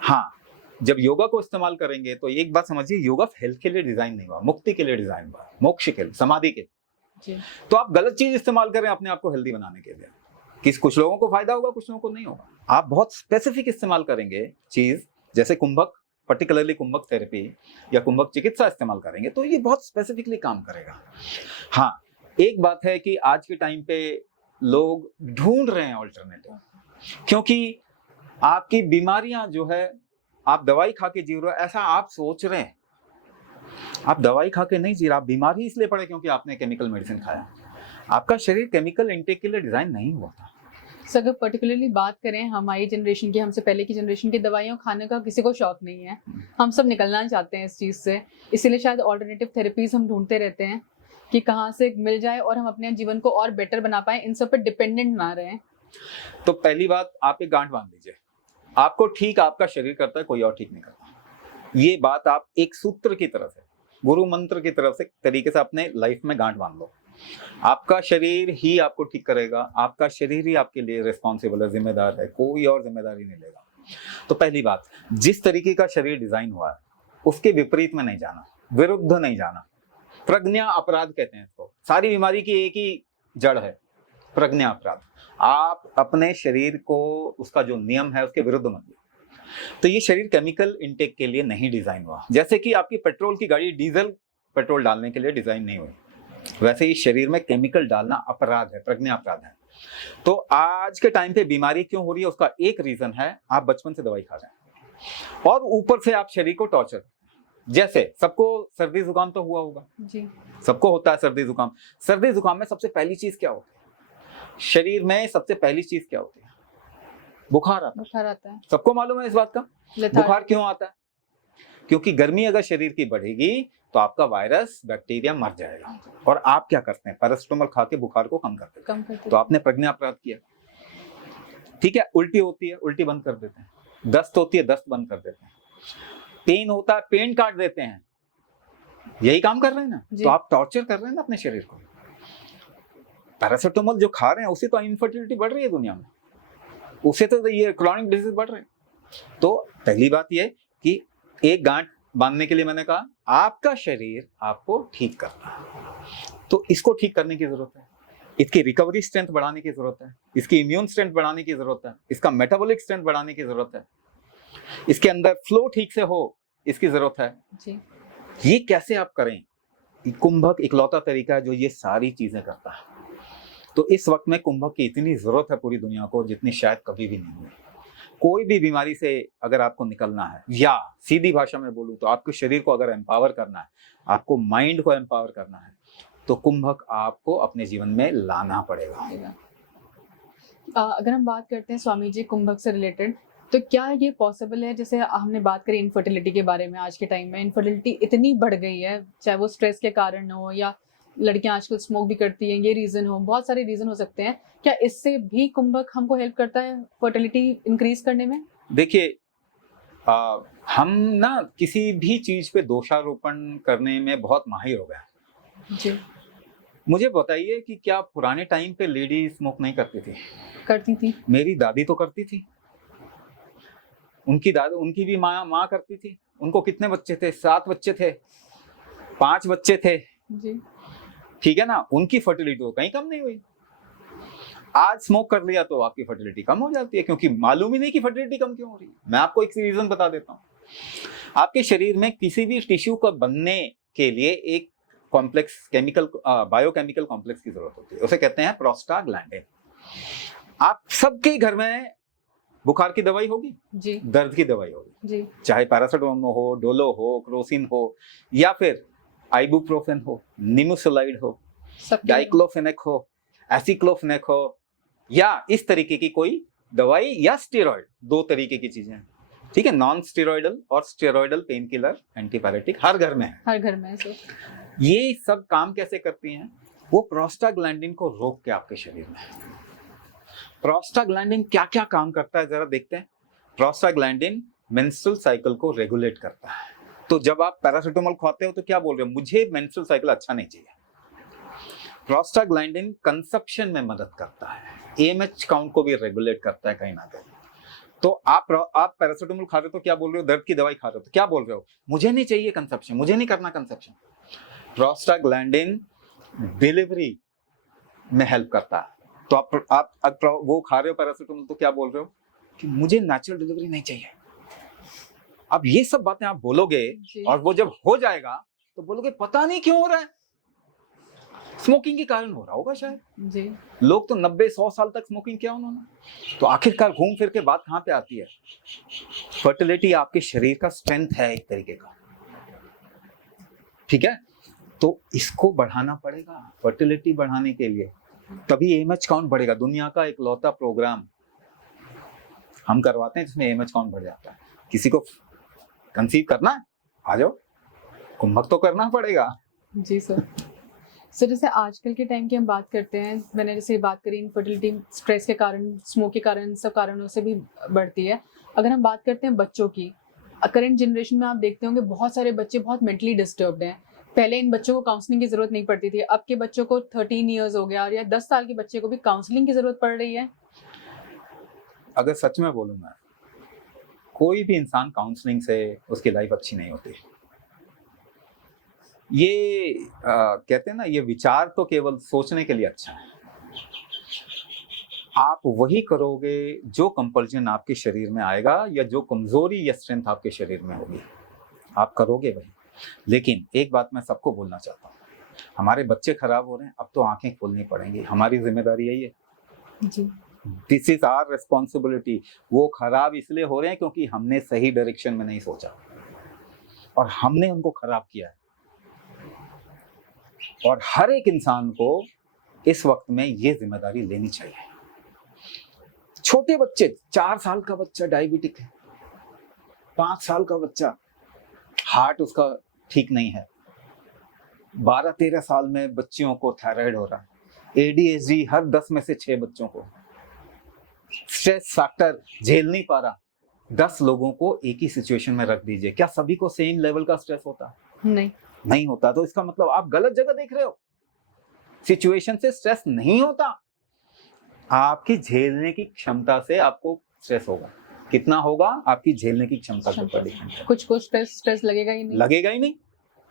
हाँ, जब योगा को इस्तेमाल करेंगे तो एक बात समझिए, योगा हेल्थ के लिए डिजाइन नहीं हुआ, मुक्ति के लिए डिजाइन हुआ, मोक्ष के लिए, समाधि के लिए। तो आप गलत चीज इस्तेमाल करें अपने आप को हेल्दी बनाने के लिए, कुछ लोगों को फायदा होगा, कुछ लोगों को नहीं होगा। आप बहुत स्पेसिफिक इस्तेमाल करेंगे चीज, जैसे कुंभक, पर्टिकुलरली कुंभक थेरेपी या कुंभक चिकित्सा इस्तेमाल करेंगे तो ये बहुत स्पेसिफिकली काम करेगा। हाँ, एक बात है कि आज के टाइम पे लोग ढूंढ रहे हैं ऑल्टरनेटिव, क्योंकि आपकी बीमारियां जो है, आप दवाई खा के जी रहे हो ऐसा आप सोच रहे हैं। आप दवाई खा के नहीं जी रहे, आप बीमार ही इसलिए पड़े क्योंकि आपने केमिकल मेडिसिन खाया। आपका शरीर केमिकल इंटेक के लिए डिजाइन नहीं हुआ था। सर अगर पर्टिकुलरली बात करें हमारी जनरेशन की, हमसे पहले की जनरेशन की, दवाइयाँ खाने का किसी को शौक नहीं है, हम सब निकलना चाहते हैं इस चीज़ से, इसीलिए शायद ऑल्टरनेटिव थेरेपीज हम ढूंढते रहते हैं कि कहाँ से मिल जाए और हम अपने जीवन को और बेटर बना पाए, इन सब पर डिपेंडेंट ना रहें। तो पहली बात, आप एक गांठ बांध लीजिए, आपको ठीक आपका शरीर करता है, कोई और ठीक नहीं करता। ये बात आप एक सूत्र की तरह से, गुरु मंत्र की तरफ से तरीके से अपने लाइफ में गांठ बांध लो। आपका शरीर ही आपको ठीक करेगा, आपका शरीर ही आपके लिए रिस्पॉन्सिबल है, जिम्मेदार है, कोई और जिम्मेदारी नहीं लेगा। तो पहली बात, जिस तरीके का शरीर डिजाइन हुआ है उसके विपरीत में नहीं जाना, विरुद्ध नहीं जाना। प्रज्ञा अपराध कहते हैं इसको। सारी बीमारी की एक ही जड़ है, प्रज्ञा अपराध। आप अपने शरीर को, उसका जो नियम है उसके विरुद्ध मत लो। तो ये शरीर केमिकल इंटेक के लिए नहीं डिजाइन हुआ। जैसे कि आपकी पेट्रोल की गाड़ी डीजल पेट्रोल डालने के लिए डिजाइन नहीं हुई, वैसे ही शरीर में केमिकल डालना अपराध है, प्रज्ञा अपराध है। तो आज के टाइम पे बीमारी क्यों हो रही है, उसका एक रीजन है, आप बचपन से दवाई खा रहे हैं और ऊपर से आप शरीर को टॉर्चर। जैसे सबको सर्दी जुकाम तो हुआ होगा जी, सबको होता है सर्दी जुकाम। सर्दी जुकाम में सबसे पहली चीज क्या होती है? शरीर में सबसे पहली चीज क्या होती है? बुखार आता है। सबको मालूम है इस बात का। बुखार क्यों आता है? क्योंकि गर्मी अगर शरीर की बढ़ेगी तो आपका वायरस, बैक्टीरिया मर जाएगा। और आप क्या करते हैं? पैरासिटामोल खा के बुखार को कम करते हैं। तो आपने प्रज्ञा अपराध किया। ठीक है, उल्टी होती है, उल्टी बंद कर देते हैं। दस्त होती है, दस्त बंद कर देते हैं। पेन होता है, पेन काट देते हैं। यही काम कर रहे हैं ना। तो आप टॉर्चर कर रहे हैं ना अपने शरीर को। पैरासिटामोल जो खा रहे हैं उससे तो इनफर्टिलिटी बढ़ रही है दुनिया में, उससे तो ये क्रॉनिक डिजीज बढ़ रहे हैं। तो पहली बात ये कि एक गांठ बांधने के लिए मैंने कहा, आपका शरीर आपको ठीक करना है, तो इसको ठीक करने की जरूरत है। इसकी रिकवरी स्ट्रेंथ बढ़ाने की जरूरत है, इसकी इम्यून स्ट्रेंथ बढ़ाने की जरूरत है, इसका मेटाबॉलिक स्ट्रेंथ बढ़ाने की जरूरत है, इसके अंदर फ्लो ठीक से हो, इसकी जरूरत है जी। ये कैसे आप करें? कुंभक इकलौता तरीका है जो ये सारी चीजें करता है। तो इस वक्त में कुंभक की इतनी जरूरत है पूरी दुनिया को, जितनी शायद कभी भी नहीं हुई। कोई भी बीमारी से अगर आपको निकलना है, या सीधी भाषा में बोलूं तो आपके शरीर को अगर एम्पावर करना है, आपको माइंड को एम्पावर करना है, तो कुंभक आपको अपने जीवन में लाना पड़ेगा। अगर हम बात करते हैं स्वामी जी कुंभक से रिलेटेड, तो क्या ये पॉसिबल है, जैसे हमने बात करी इनफर्टिलिटी के बारे में, आज के टाइम में इनफर्टिलिटी इतनी बढ़ गई है, चाहे वो स्ट्रेस के कारण हो या लड़कियां आजकल स्मोक भी करती हैं, ये रीजन हो, बहुत सारे रीजन हो सकते हैं। क्या इससे भी कुंभक हमको हेल्प करता है फर्टिलिटी इंक्रीज करने में? देखिए, हम ना किसी भी चीज पे दोषारोपण करने में बहुत माहिर हो गए जी। मुझे बताइए कि क्या पुराने टाइम पे लेडी स्मोक नहीं करती थी? करती थी। मेरी दादी तो करती थी, उनकी भी माँ करती थी। उनको कितने बच्चे थे? 7 बच्चे थे, 5 बच्चे थे जी। ठीक है ना, उनकी फर्टिलिटी तो कहीं कम नहीं हुई। आज स्मोक कर लिया तो आपकी फर्टिलिटी कम हो जाती है, क्योंकि मालूम ही नहीं कि फर्टिलिटी कम क्यों हो रही है। मैं आपको एक रीजन बता देता हूँ। आपके शरीर में किसी भी टिश्यू को बनने के लिए एक कॉम्प्लेक्स केमिकल बायोकेमिकल कॉम्प्लेक्स की जरूरत होती है, उसे कहते हैं प्रोस्टाग्लैंडिन। आप सबके घर में बुखार की दवाई होगी जी, दर्द की दवाई होगी जी, चाहे पैरासिटामोल हो, डोलो हो, क्रोसिन हो, या फिर आइबुप्रोफेन हो, निमोसोलाइड हो, सबके डाइक्लोफेनेक हो, एसिक्लोफेनेक हो, या इस तरीके की कोई दवाई, या स्टेरॉइड। दो तरीके की चीजें हैं, ठीक है। नॉन स्टेरॉइडल और स्टेरॉइडल पेन किलर एंटीपायरेटिक हर घर में है। हर घर में है सर। ये सब काम कैसे करती हैं? वो प्रोस्टाग्लैंडिन को रोक के आपके शरीर में। प्रोस्टाग्लैंडिन क्या क्या काम करता है जरा देखते हैं। प्रोस्टाग्लैंडिन मेंस्ट्रुअल साइकिल को रेगुलेट करता है। तो जब आप पैरासिटामोल खाते हो तो क्या बोल रहे हो? मुझे मेंस्ट्रुअल साइकिल अच्छा नहीं चाहिए। प्रोस्टाग्लैंडिन कंसेप्शन में मदद करता है, एएमएच काउंट को भी रेगुलेट करता है कहीं ना कहीं। तो आप पैरासिटामोल खा रहे हो तो क्या बोल रहे हो? दर्द की दवाई खा रहे हो तो क्या बोल रहे हो? मुझे नहीं चाहिए कंसेप्शन, मुझे नहीं करना कंसेप्शन। प्रोस्टाग्लैंडिन डिलीवरी में हेल्प करता है। तो आप वो खा रहे हो पैरासिटामोल तो क्या बोल रहे हो कि मुझे नेचुरल डिलीवरी नहीं चाहिए। अब ये सब बातें आप बोलोगे और वो जब हो जाएगा तो बोलोगे पता नहीं क्यों हो रहा है, स्मोकिंग के कारण हो रहा होगा शायद जी। लोग तो 90-100 साल तक स्मोकिंग किया उन्होंने। तो आखिरकार घूम फिर के बात कहां पे आती है? फर्टिलिटी आपके शरीर का स्ट्रेंथ है एक तरीके का, ठीक है। तो इसको बढ़ाना पड़ेगा। फर्टिलिटी बढ़ाने के लिए तभी एएमएच काउंट बढ़ेगा। दुनिया का एक लौता प्रोग्राम हम करवाते हैं जिसमें एएमएच काउंट बढ़ जाता है। किसी को कंसीव करना है, आ जाओ, कुंभक तो करना पड़ेगा। जी सर। सर जैसे आजकल के टाइम की हम बात करते हैं, मैंने जैसे बात करी इनफर्टिलिटी स्ट्रेस के कारण, स्मोक के कारण, सब कारणों से भी बढ़ती है। अगर हम बात करते हैं बच्चों की, करंट जनरेशन में आप देखते होंगे बहुत सारे बच्चे बहुत मेंटली डिस्टर्ब्ड हैं। पहले इन बच्चों को काउंसलिंग की जरूरत नहीं पड़ती थी, अब के बच्चों को 13 इयर्स हो गया और या 10 साल के बच्चे को भी काउंसलिंग की जरूरत पड़ रही है। अगर सच में बोलूं मैं, कोई भी इंसान काउंसलिंग से उसकी लाइफ अच्छी नहीं होती। ये कहते हैं ना, ये विचार तो केवल सोचने के लिए अच्छा है। आप वही करोगे जो कंपल्शन आपके शरीर में आएगा, या जो कमजोरी या स्ट्रेंथ आपके शरीर में होगी, आप करोगे वही। लेकिन एक बात मैं सबको बोलना चाहता हूँ, हमारे बच्चे खराब हो रहे हैं, अब तो आंखें खोलनी पड़ेंगी। हमारी जिम्मेदारी यही है जी। This is our responsibility. वो खराब इसलिए हो रहे हैं क्योंकि हमने सही डायरेक्शन में नहीं सोचा और हमने उनको खराब किया है। और हर एक इंसान को इस वक्त में ये जिम्मेदारी लेनी चाहिए। छोटे बच्चे, 4 साल का बच्चा डायबिटिक है, 5 साल का बच्चा हार्ट उसका ठीक नहीं है, 12-13 साल में बच्चियों को थायराइड हो रहा है, एडीएचडी हर 10 में से 6 बच्चों को, स्ट्रेस फैक्टर झेल नहीं पा रहा। 10 लोगों को एक ही सिचुएशन में रख दीजिए, क्या सभी को सेम लेवल का स्ट्रेस होता? नहीं होता। तो इसका मतलब आप गलत जगह देख रहे हो। सिचुएशन से स्ट्रेस नहीं होता, आपकी झेलने की क्षमता से आपको स्ट्रेस होगा। कितना होगा? आपकी झेलने की क्षमता के ऊपर डिपेंड है। कुछ स्ट्रेस लगेगा ही नहीं।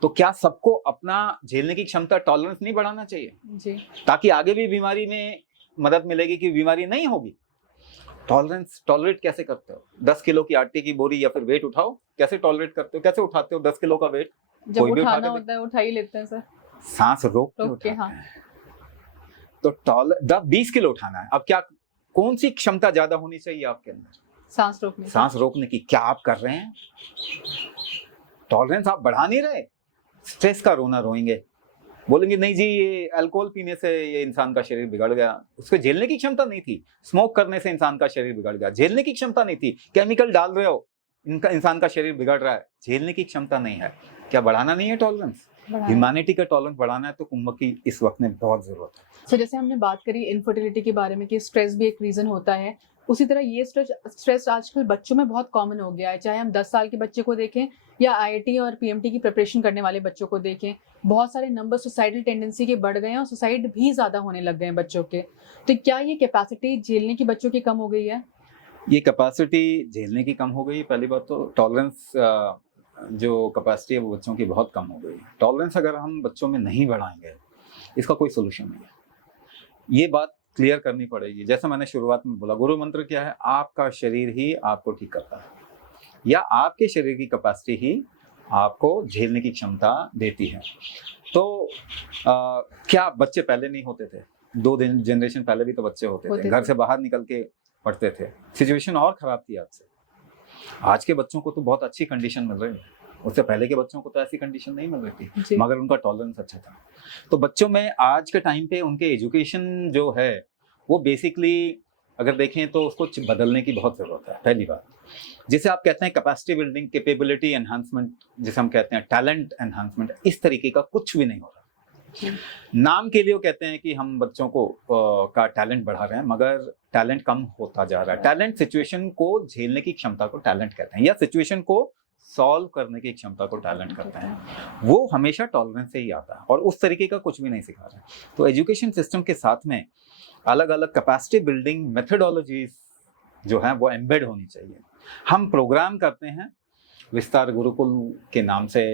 तो क्या सबको अपना झेलने की क्षमता, टॉलरेंस नहीं बढ़ाना चाहिए जी, ताकि आगे भी बीमारी में मदद मिलेगी कि बीमारी नहीं होगी। टॉलरेट कैसे करते हो? 10 किलो की आटे की बोरी या फिर वेट उठाओ, कैसे टॉलरेट करते हो? कैसे उठाते हो 10 किलो का वेट? जब उठाना होता है उठा ही लेते हैं सर, सांस रोक के उठाते हैं। तो 20 किलो उठाना है। अब क्या, कौन सी क्षमता ज्यादा होनी चाहिए आपके अंदर? सांस रोकने की। क्या आप कर रहे हैं? टॉलरेंस आप बढ़ा नहीं रहे। स्ट्रेस का रोना रोएंगे, बोलेंगे नहीं जी ये अल्कोहल पीने से ये इंसान का शरीर बिगड़ गया, उसको झेलने की क्षमता नहीं थी। स्मोक करने से इंसान का शरीर बिगड़ गया, झेलने की क्षमता नहीं थी। केमिकल डाल रहे हो, इनका इंसान का शरीर बिगड़ रहा है, झेलने की क्षमता नहीं है। क्या बढ़ाना नहीं है टॉलरेंस? ह्यूमैनिटी का टॉलरेंस बढ़ाना है तो कुंभक की इस वक्त में बहुत जरूरत है। सो जैसे हमने बात करी इनफर्टिलिटी के बारे में कि स्ट्रेस भी एक रीजन होता है, उसी तरह ये स्ट्रेस आजकल बच्चों में बहुत कॉमन हो गया है। चाहे हम 10 साल के बच्चे को देखें या आईआईटी और पीएमटी की प्रिपरेशन करने वाले बच्चों को देखें, बहुत सारे नंबर सुसाइडल टेंडेंसी के बढ़ गए हैं और सुसाइड भी ज्यादा होने लग गए हैं बच्चों के। तो क्या ये कैपेसिटी झेलने की बच्चों की कम हो गई है? ये कैपेसिटी झेलने की कम हो गई। पहली बात तो टॉलरेंस जो कैपेसिटी है वो बच्चों की बहुत कम हो गई। टॉलरेंस अगर हम बच्चों में नहीं बढ़ाएंगे, इसका कोई सोल्यूशन नहीं है। ये बात क्लियर करनी पड़ेगी। जैसे मैंने शुरुआत में बोला, गुरु मंत्र क्या है? आपका शरीर ही आपको ठीक करता है, या आपके शरीर की कैपेसिटी ही आपको झेलने की क्षमता देती है। तो क्या बच्चे पहले नहीं होते थे? 2 जनरेशन पहले भी तो बच्चे होते थे, घर से बाहर निकल के पढ़ते थे, सिचुएशन और खराब थी आज से। आज के बच्चों को तो बहुत अच्छी कंडीशन मिल रही है, उससे पहले के बच्चों को तो ऐसी कंडीशन नहीं मिल रही थी, मगर उनका टॉलरेंस अच्छा था। तो बच्चों में आज के टाइम पे उनके एजुकेशन जो है वो बेसिकली अगर देखें तो उसको बदलने की बहुत जरूरत है। पहली बात, जिसे आप कहते हैं कैपेसिटी बिल्डिंग, कैपेबिलिटी एनहांसमेंट, जिसे हम कहते हैं टैलेंट एनहांसमेंट, इस तरीके का कुछ भी नहीं हो रहा। नाम के लिए वो कहते हैं कि हम बच्चों को का टैलेंट बढ़ा रहे हैं, मगर टैलेंट कम होता जा रहा है। टैलेंट सिचुएशन को झेलने की क्षमता को टैलेंट कहते हैं, या सिचुएशन को सॉल्व करने की क्षमता को टैलेंट करते हैं। वो हमेशा टॉलरेंस से ही आता है, और उस तरीके का कुछ भी नहीं सिखा रहे। तो एजुकेशन सिस्टम के साथ में अलग अलग कैपेसिटी बिल्डिंग मेथडोलॉजीज जो है वो एम्बेड होनी चाहिए। हम प्रोग्राम करते हैं, विस्तार गुरुकुल के नाम से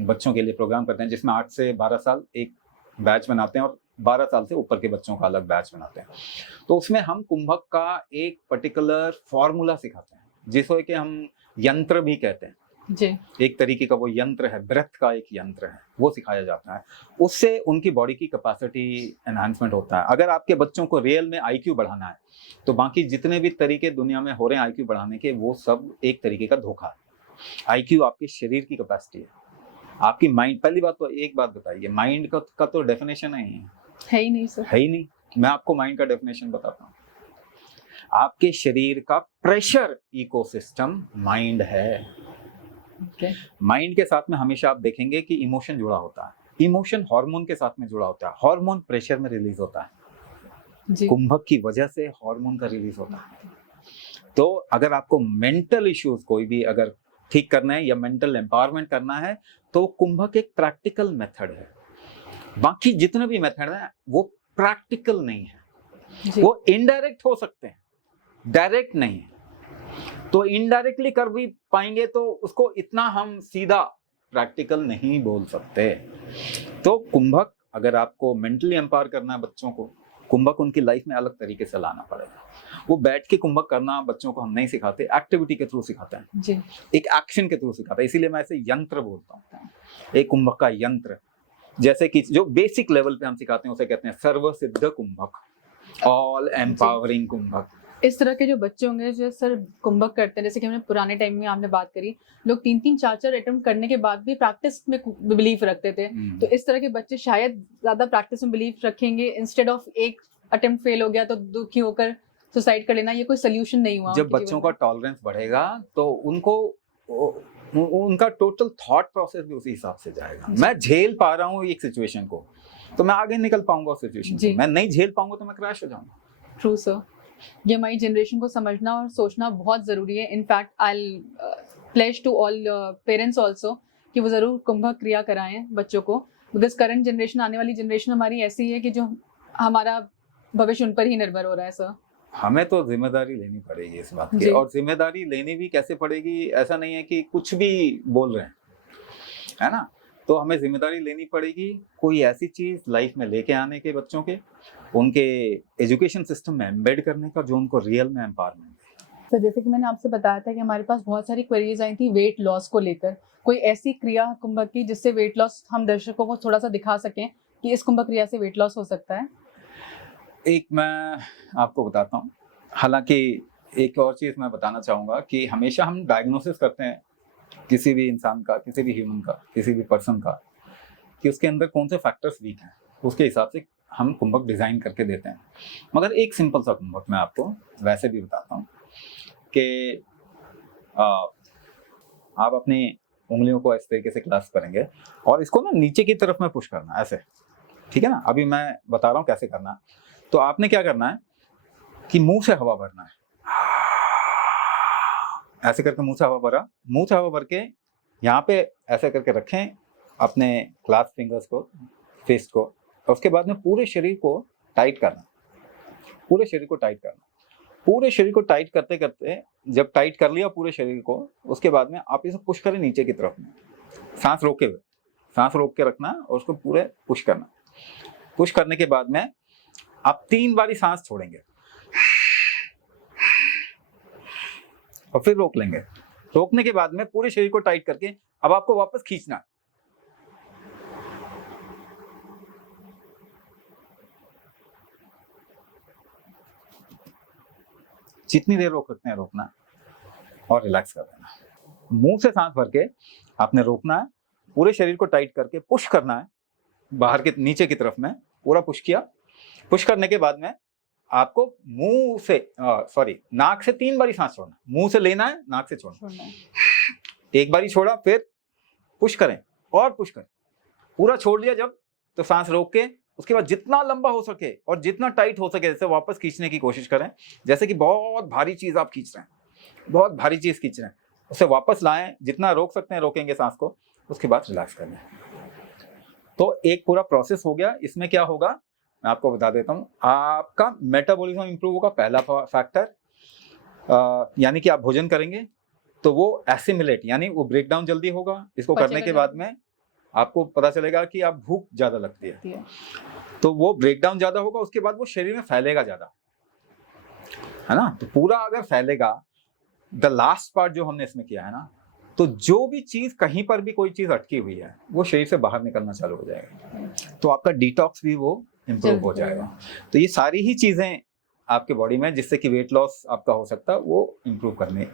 बच्चों के लिए प्रोग्राम करते हैं, जिसमें 8 से 12 साल एक बैच बनाते हैं और 12 साल से ऊपर के बच्चों का अलग बैच बनाते हैं। तो उसमें हम कुंभक का एक पर्टिकुलर फॉर्मूला सिखाते हैं, जिसको कि हम यंत्र भी कहते हैं जी। एक तरीके का वो यंत्र है, ब्रेथ का एक यंत्र है, वो सिखाया जाता है। उससे उनकी बॉडी की कैपेसिटी एनहांसमेंट होता है। अगर आपके बच्चों को रियल में आईक्यू बढ़ाना है, तो बाकी जितने भी तरीके दुनिया में हो रहे हैं आईक्यू बढ़ाने के, वो सब एक तरीके का धोखा है। आईक्यू आपके शरीर की कैपेसिटी है, आपकी माइंड। पहली बात तो एक बात बताइए, माइंड का तो डेफिनेशन है ही नहीं सर, है ही नहीं। मैं आपको माइंड का डेफिनेशन बताता हूँ। आपके शरीर का प्रेशर इकोसिस्टम माइंड है। माइंड के साथ में हमेशा आप देखेंगे कि इमोशन जुड़ा होता है, इमोशन हार्मोन के साथ में जुड़ा होता है, हार्मोन प्रेशर में रिलीज होता है। कुंभक की वजह से हार्मोन का रिलीज होता है। तो अगर आपको मेंटल इश्यूज कोई भी अगर ठीक करना है या मेंटल एम्पावरमेंट करना है, तो कुंभक एक प्रैक्टिकल मेथड है। बाकी जितने भी मेथड हैं वो प्रैक्टिकल नहीं है, वो इनडायरेक्ट हो सकते हैं, डायरेक्ट नहीं है। तो इनडायरेक्टली कर भी पाएंगे तो उसको इतना हम सीधा प्रैक्टिकल नहीं बोल सकते। तो कुंभक अगर आपको मेंटली एम्पावर करना है बच्चों को, कुंभक उनकी लाइफ में अलग तरीके से लाना पड़ेगा। वो बैठ के कुंभक करना बच्चों को हम नहीं सिखाते, एक्टिविटी के थ्रू सिखाते हैं जी। एक एक्शन के थ्रू सिखाते हैं, इसीलिए मैं इसे यंत्र बोलता हूँ। एक कुंभक का यंत्र, जैसे कि जो बेसिक लेवल पे हम सिखाते हैं उसे कहते हैं सर्व सिद्ध कुंभक, ऑल एम्पावरिंग कुंभक। इस तरह के जो बच्चे होंगे जो सर कुंभक करते हैं, जैसे कि हमने पुराने टाइम में आपने बात करी, लोग 3-3 4-4 अटेम्प्ट करने के बाद भी प्रैक्टिस में बिलीव रखते थे। तो इस तरह के बच्चे शायद ज्यादा प्रैक्टिस में बिलीव रखेंगे, इंस्टेड ऑफ एक अटेम्प्ट फेल हो गया तो दुखी होकर सुसाइड कर लेना, ये कोई सोल्यूशन नहीं हुआ। जब बच्चों का टॉलरेंस बढ़ेगा तो उनको उनका टोटल थॉट प्रोसेस भी उसी हिसाब से जाएगा। मैं झेल पा रहा हूँ एक सिचुएशन को तो मैं आगे निकल पाऊंगा उस सिचुएशन से, मैं नहीं झेल पाऊंगा तो मैं क्रैश हो जाऊंगा। ट्रू सर, ये हमारी जनरेशन को समझना और सोचना बहुत ज़रूरी है। In fact I pledge to all parents also कि वो ज़रूर कुंभक क्रिया कराएं बच्चों को, बिकॉज करंट जनरेशन, आने वाली जनरेशन हमारी ऐसी है कि जो हमारा भविष्य उन पर ही निर्भर हो रहा है सर। हमें तो जिम्मेदारी लेनी पड़ेगी इस बात की, और जिम्मेदारी लेनी भी कैसे पड़ेगी, ऐसा नहीं है कि कुछ भी बोल रहे हैं, है ना। तो हमें जिम्मेदारी लेनी पड़ेगी, कोई ऐसी चीज लाइफ में लेके आने के, बच्चों के उनके एजुकेशन सिस्टम में एम्बेड करने का जो उनको रियल में एम्पावरमेंट है। तो जैसे कि मैंने आपसे बताया था कि हमारे पास बहुत सारी क्वेरीज आई थी वेट लॉस को लेकर, कोई ऐसी क्रिया कुंभक की जिससे वेट लॉस हम दर्शकों को थोड़ा सा दिखा सकें कि इस कुंभक क्रिया से वेट लॉस हो सकता है। एक मैं आपको बताता हूँ, हालांकि एक और चीज मैं बताना चाहूंगा कि हमेशा हम डायग्नोसिस करते हैं किसी भी इंसान का, किसी भी ह्यूमन का, किसी भी पर्सन का, कि उसके अंदर कौन से फैक्टर्स वीक हैं, उसके हिसाब से हम कुंभक डिजाइन करके देते हैं। मगर एक सिंपल सा कुंभक मैं आपको वैसे भी बताता हूँ कि आप अपनी उंगलियों को इस तरीके से क्लास्प करेंगे और इसको ना नीचे की तरफ में पुश करना है, ऐसे, ठीक है ना। अभी मैं बता रहा हूँ कैसे करना है। तो आपने क्या करना है कि मुंह से हवा भरना है, ऐसे करके मुंह से हवा भरा, मुंह से हवा भर के यहाँ पे ऐसे करके रखें अपने क्लास्प फिंगर्स को, फिस्ट को, और उसके बाद में पूरे शरीर को टाइट करना, पूरे शरीर को टाइट करना। पूरे शरीर को टाइट करते करते जब टाइट कर लिया पूरे शरीर को, उसके बाद में आप इसे पुश करें नीचे की तरफ में, सांस रोके हुए, सांस रोक के रखना और उसको पूरे पुश करना। पुश करने के बाद में आप 3 बारी सांस छोड़ेंगे और फिर रोक लेंगे। रोकने के बाद में पूरे शरीर को टाइट करके अब आपको वापस खींचना है। जितनी देर रोक सकते हैं रोकना और रिलैक्स कर देना। मुंह से सांस भर के आपने रोकना है, पूरे शरीर को टाइट करके पुश करना है बाहर के नीचे की तरफ में, पूरा पुश किया। पुश करने के बाद में आपको मुंह से नाक से 3 बारी सांस छोड़ना। मुंह से लेना है, नाक से छोड़ना है। एक बारी छोड़ा, फिर पुश करें और पुश करें। पूरा छोड़ लिया जब, तो सांस रोक के उसके बाद जितना लंबा हो सके और जितना टाइट हो सके जैसे वापस खींचने की कोशिश करें। जैसे कि बहुत भारी चीज आप खींच रहे हैं, बहुत भारी चीज खींच रहे हैं, उसे वापस लाएं। जितना रोक सकते हैं रोकेंगे सांस को, उसके बाद रिलैक्स कर लें। तो एक पूरा प्रोसेस हो गया। इसमें क्या होगा मैं आपको बता देता हूँ। आपका मेटाबॉलिज्म इंप्रूव होगा, पहला फैक्टर। यानी कि आप भोजन करेंगे तो वो एसिमिलेट यानी वो ब्रेक डाउन जल्दी होगा। इसको करने के बाद में आपको पता चलेगा कि आप भूख ज्यादा लगती है, तो वो ब्रेक डाउन ज्यादा होगा। उसके बाद वो शरीर में फैलेगा ज्यादा, है ना। तो पूरा अगर फैलेगा, द लास्ट पार्ट जो हमने इसमें किया है ना, तो जो भी चीज कहीं पर भी कोई चीज अटकी हुई है वो शरीर से बाहर निकलना चालू हो जाएगा। तो आपका डिटॉक्स भी वो इम्प्रूव हो जाएगा। तो ये सारी ही चीजें आपके बॉडी में जिससे कि वेट लॉस आपका हो सकता है वो इम्प्रूव करने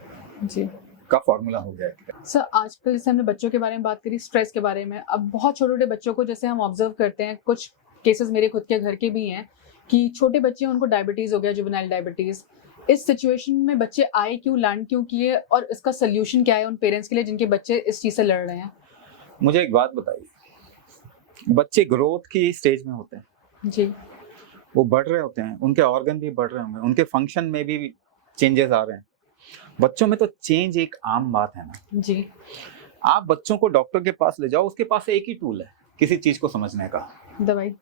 जी का फॉर्मूला हो जाएगा। सर आजकल जैसे हमने बच्चों के बारे में बात करी, स्ट्रेस के बारे में, अब बहुत छोटे छोटे बच्चों को जैसे हम ऑब्जर्व करते हैं, कुछ केसेस मेरे खुद के घर के भी हैं कि छोटे बच्चे हैं, उनको डायबिटीज हो गया, जुवेनाइल डायबिटीज। इस सिचुएशन में बच्चे आए क्यों, लैंड क्यों किए, और इसका सोल्यूशन क्या है उन पेरेंट्स के लिए जिनके बच्चे इस चीज से लड़ रहे हैं? मुझे एक बात बताइए, बच्चे ग्रोथ की स्टेज में होते हैं जी, वो बढ़ रहे होते हैं, उनके ऑर्गन भी बढ़ रहे होंगे, उनके फंक्शन में भी चेंजेस आ रहे हैं। बच्चों में तो चेंज एक आम बात है ना जी। आप बच्चों को डॉक्टर के पास ले जाओ, उसके पास एक ही टूल है किसी चीज को समझने का, दवाई।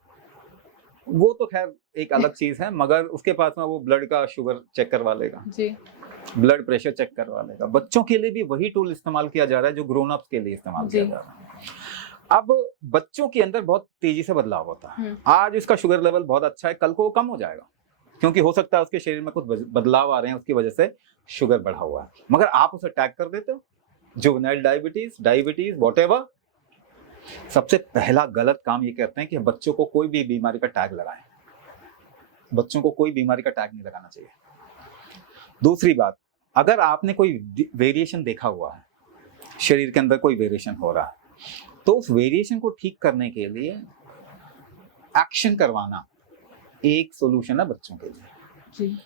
वो तो खैर एक अलग चीज है, मगर उसके पास में वो ब्लड का शुगर चेक करवा लेगा जी, ब्लड प्रेशर चेक करवा लेगा। बच्चों के लिए भी वही टूल इस्तेमाल किया जा रहा है जो ग्रोन अप्स के लिए इस्तेमाल किया जा रहा है। अब बच्चों के अंदर बहुत तेजी से बदलाव होता है। आज उसका शुगर लेवल बहुत अच्छा है, कल को वो कम हो जाएगा, क्योंकि हो सकता है उसके शरीर में कुछ बदलाव आ रहे हैं, उसकी वजह से शुगर बढ़ा हुआ है। मगर आप उसे टैग कर देते हो जुवेनाइल डायबिटीज व्हाटएवर। सबसे पहला गलत काम ये करते हैं कि बच्चों को कोई भी बीमारी का टैग लगाएं। बच्चों को कोई बीमारी का टैग नहीं लगाना चाहिए। दूसरी बात, अगर आपने कोई वेरिएशन देखा हुआ है, शरीर के अंदर कोई वेरिएशन हो रहा है, तो उस वेरिएशन को ठीक करने के लिए एक्शन करवाना एक सॉल्यूशन है बच्चों के लिए जी।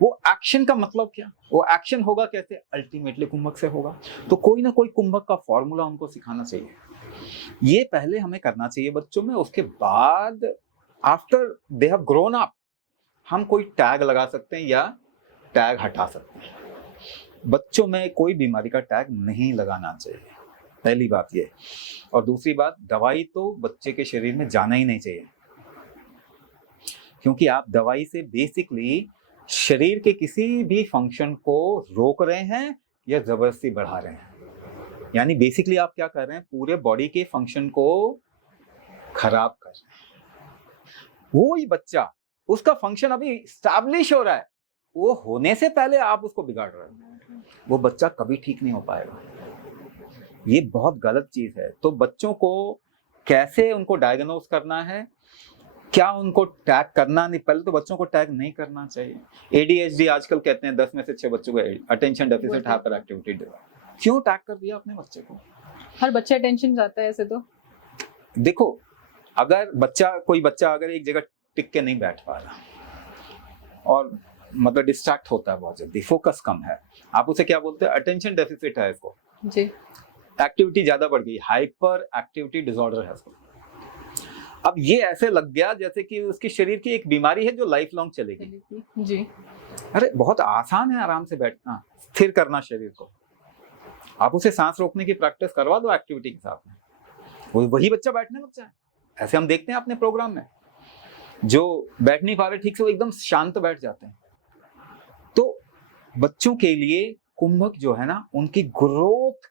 वो एक्शन का मतलब क्या, वो एक्शन होगा कैसे, अल्टीमेटली कुंभक से होगा। तो कोई ना कोई कुंभक का फॉर्मूला उनको सिखाना चाहिए। ये पहले हमें करना चाहिए बच्चों में। उसके बाद after they have grown up हम कोई टैग लगा सकते हैं या टैग हटा सकते हैं। बच्चों में कोई बीमारी का टैग नहीं लगाना चाहिए, पहली बात ये। और दूसरी बात, दवाई तो बच्चे के शरीर में जाना ही नहीं चाहिए, क्योंकि आप दवाई से बेसिकली शरीर के किसी भी फंक्शन को रोक रहे हैं या जबरदस्ती बढ़ा रहे हैं। यानी बेसिकली आप क्या कर रहे हैं, पूरे बॉडी के फंक्शन को खराब कर रहे हैं। वो ही बच्चा, उसका फंक्शन अभी स्टैब्लिश हो रहा है, वो होने से पहले आप उसको बिगाड़ रहे हैं, वो बच्चा कभी ठीक नहीं हो पाएगा। ये बहुत गलत चीज है। तो बच्चों को कैसे उनको डायग्नोज करना है, क्या उनको टैग करना नहीं, पहले तो बच्चों को टैग नहीं करना चाहिए। ADHD आजकल कहते हैं 10 में से 6 बच्चों को attention deficit hyper activity disorder. क्यों टैग कर दिया आपने बच्चे को? हर बच्चा अटेंशन चाहता है ऐसे तो। देखो, अगर कोई बच्चा अगर एक जगह टिक के नहीं बैठ पा रहा और मतलब डिस्ट्रैक्ट होता है बहुत जल्दी, फोकस कम है, आप उसे क्या बोलते हैं, अटेंशन डेफिसिट है इसको जी। एक्टिविटी ज्यादा बढ़ गई, हाइपर एक्टिविटी डिसऑर्डर है इसको। अब ये ऐसे लग गया जैसे कि उसके शरीर की एक बीमारी है जो लाइफ लॉन्ग चलेगी जी। अरे बहुत आसान है आराम से बैठना, स्थिर करना शरीर को। आप उसे सांस रोकने की प्रैक्टिस करवा दो एक्टिविटी के साथ में, वही बच्चा बैठने लग जाए। ऐसे हम देखते हैं अपने प्रोग्राम में, जो बैठ नहीं पा रहे ठीक से वो एकदम शांत बैठ जाते हैं। तो बच्चों के लिए कुंभक जो है ना, उनकी ग्रोथ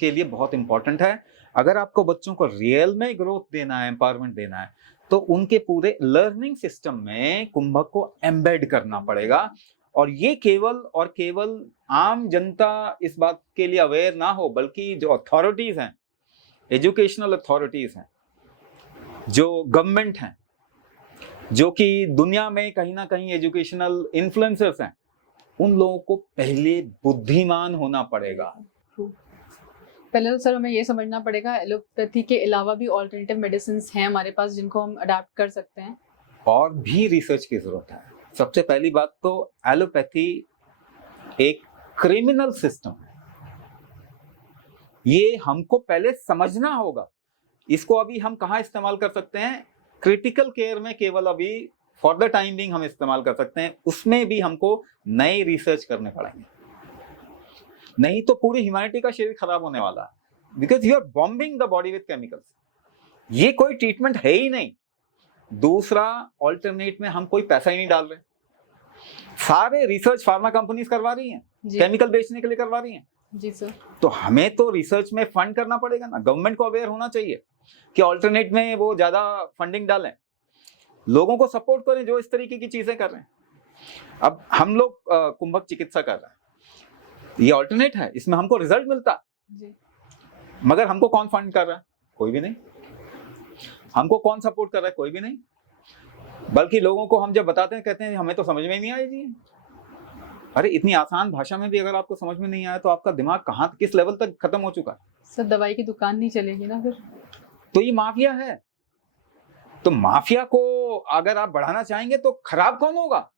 के लिए बहुत इंपॉर्टेंट है। अगर आपको बच्चों को रियल में ग्रोथ देना है, एम्पावरमेंट देना है, तो उनके पूरे लर्निंग सिस्टम में कुंभक को एम्बेड करना पड़ेगा। और ये केवल और केवल आम जनता इस बात के लिए अवेयर ना हो, बल्कि जो अथॉरिटीज हैं, एजुकेशनल अथॉरिटीज हैं, जो गवर्नमेंट हैं, जो कि दुनिया में कहीं ना कहीं एजुकेशनल इन्फ्लुएंसर्स हैं, उन लोगों को पहले बुद्धिमान होना पड़ेगा। पहले तो सर हमें ये समझना पड़ेगा एलोपैथी के अलावा भी ऑल्टरनेटिव मेडिसिन हैं हमारे पास जिनको हम अडाप्ट कर सकते हैं। और भी रिसर्च की जरूरत है। सबसे पहली बात तो एलोपैथी एक क्रिमिनल सिस्टम है, ये हमको पहले समझना होगा। इसको अभी हम कहाँ इस्तेमाल कर सकते हैं? क्रिटिकल केयर में केवल अभी फॉर द टाइम बिंग हम इस्तेमाल कर सकते हैं, उसमें भी हमको नए रिसर्च करने पड़ेंगे, नहीं तो पूरी ह्यूमैनिटी का शरीर खराब होने वाला है। Because you are bombing the body with chemicals. ये कोई ट्रीटमेंट है ही नहीं। दूसरा, ऑल्टरनेट में हम कोई पैसा ही नहीं डाल रहे। सारे रिसर्च फार्मा कंपनीज करवा रही हैं, केमिकल बेचने के लिए करवा रही हैं। जी सर। तो हमें तो रिसर्च में फंड करना पड़ेगा ना। गवर्नमेंट को अवेयर होना चाहिए कि ऑल्टरनेट में वो ज्यादा फंडिंग डालें, लोगों को सपोर्ट करें जो इस तरीके की चीजें कर रहे हैं। अब हम लोग कुंभक चिकित्सा कर रहे हैं, ये ऑल्टरनेट है, इसमें हमको रिजल्ट मिलता है, मगर हमको कौन फंड कर रहा है? कोई भी नहीं। हमको कौन सपोर्ट कर रहा है? कोई भी नहीं। बल्कि लोगों को हम जब बताते हैं कहते हैं हमें तो समझ में ही नहीं आएगी। अरे इतनी आसान भाषा में भी अगर आपको समझ में नहीं आया तो आपका दिमाग कहाँ किस लेवल तक खत्म हो चुका है? सर दवाई की दुकान नहीं चलेगी ना फिर। तो ये माफिया है। तो माफिया को अगर आप बढ़ाना चाहेंगे तो खराब कौन होगा?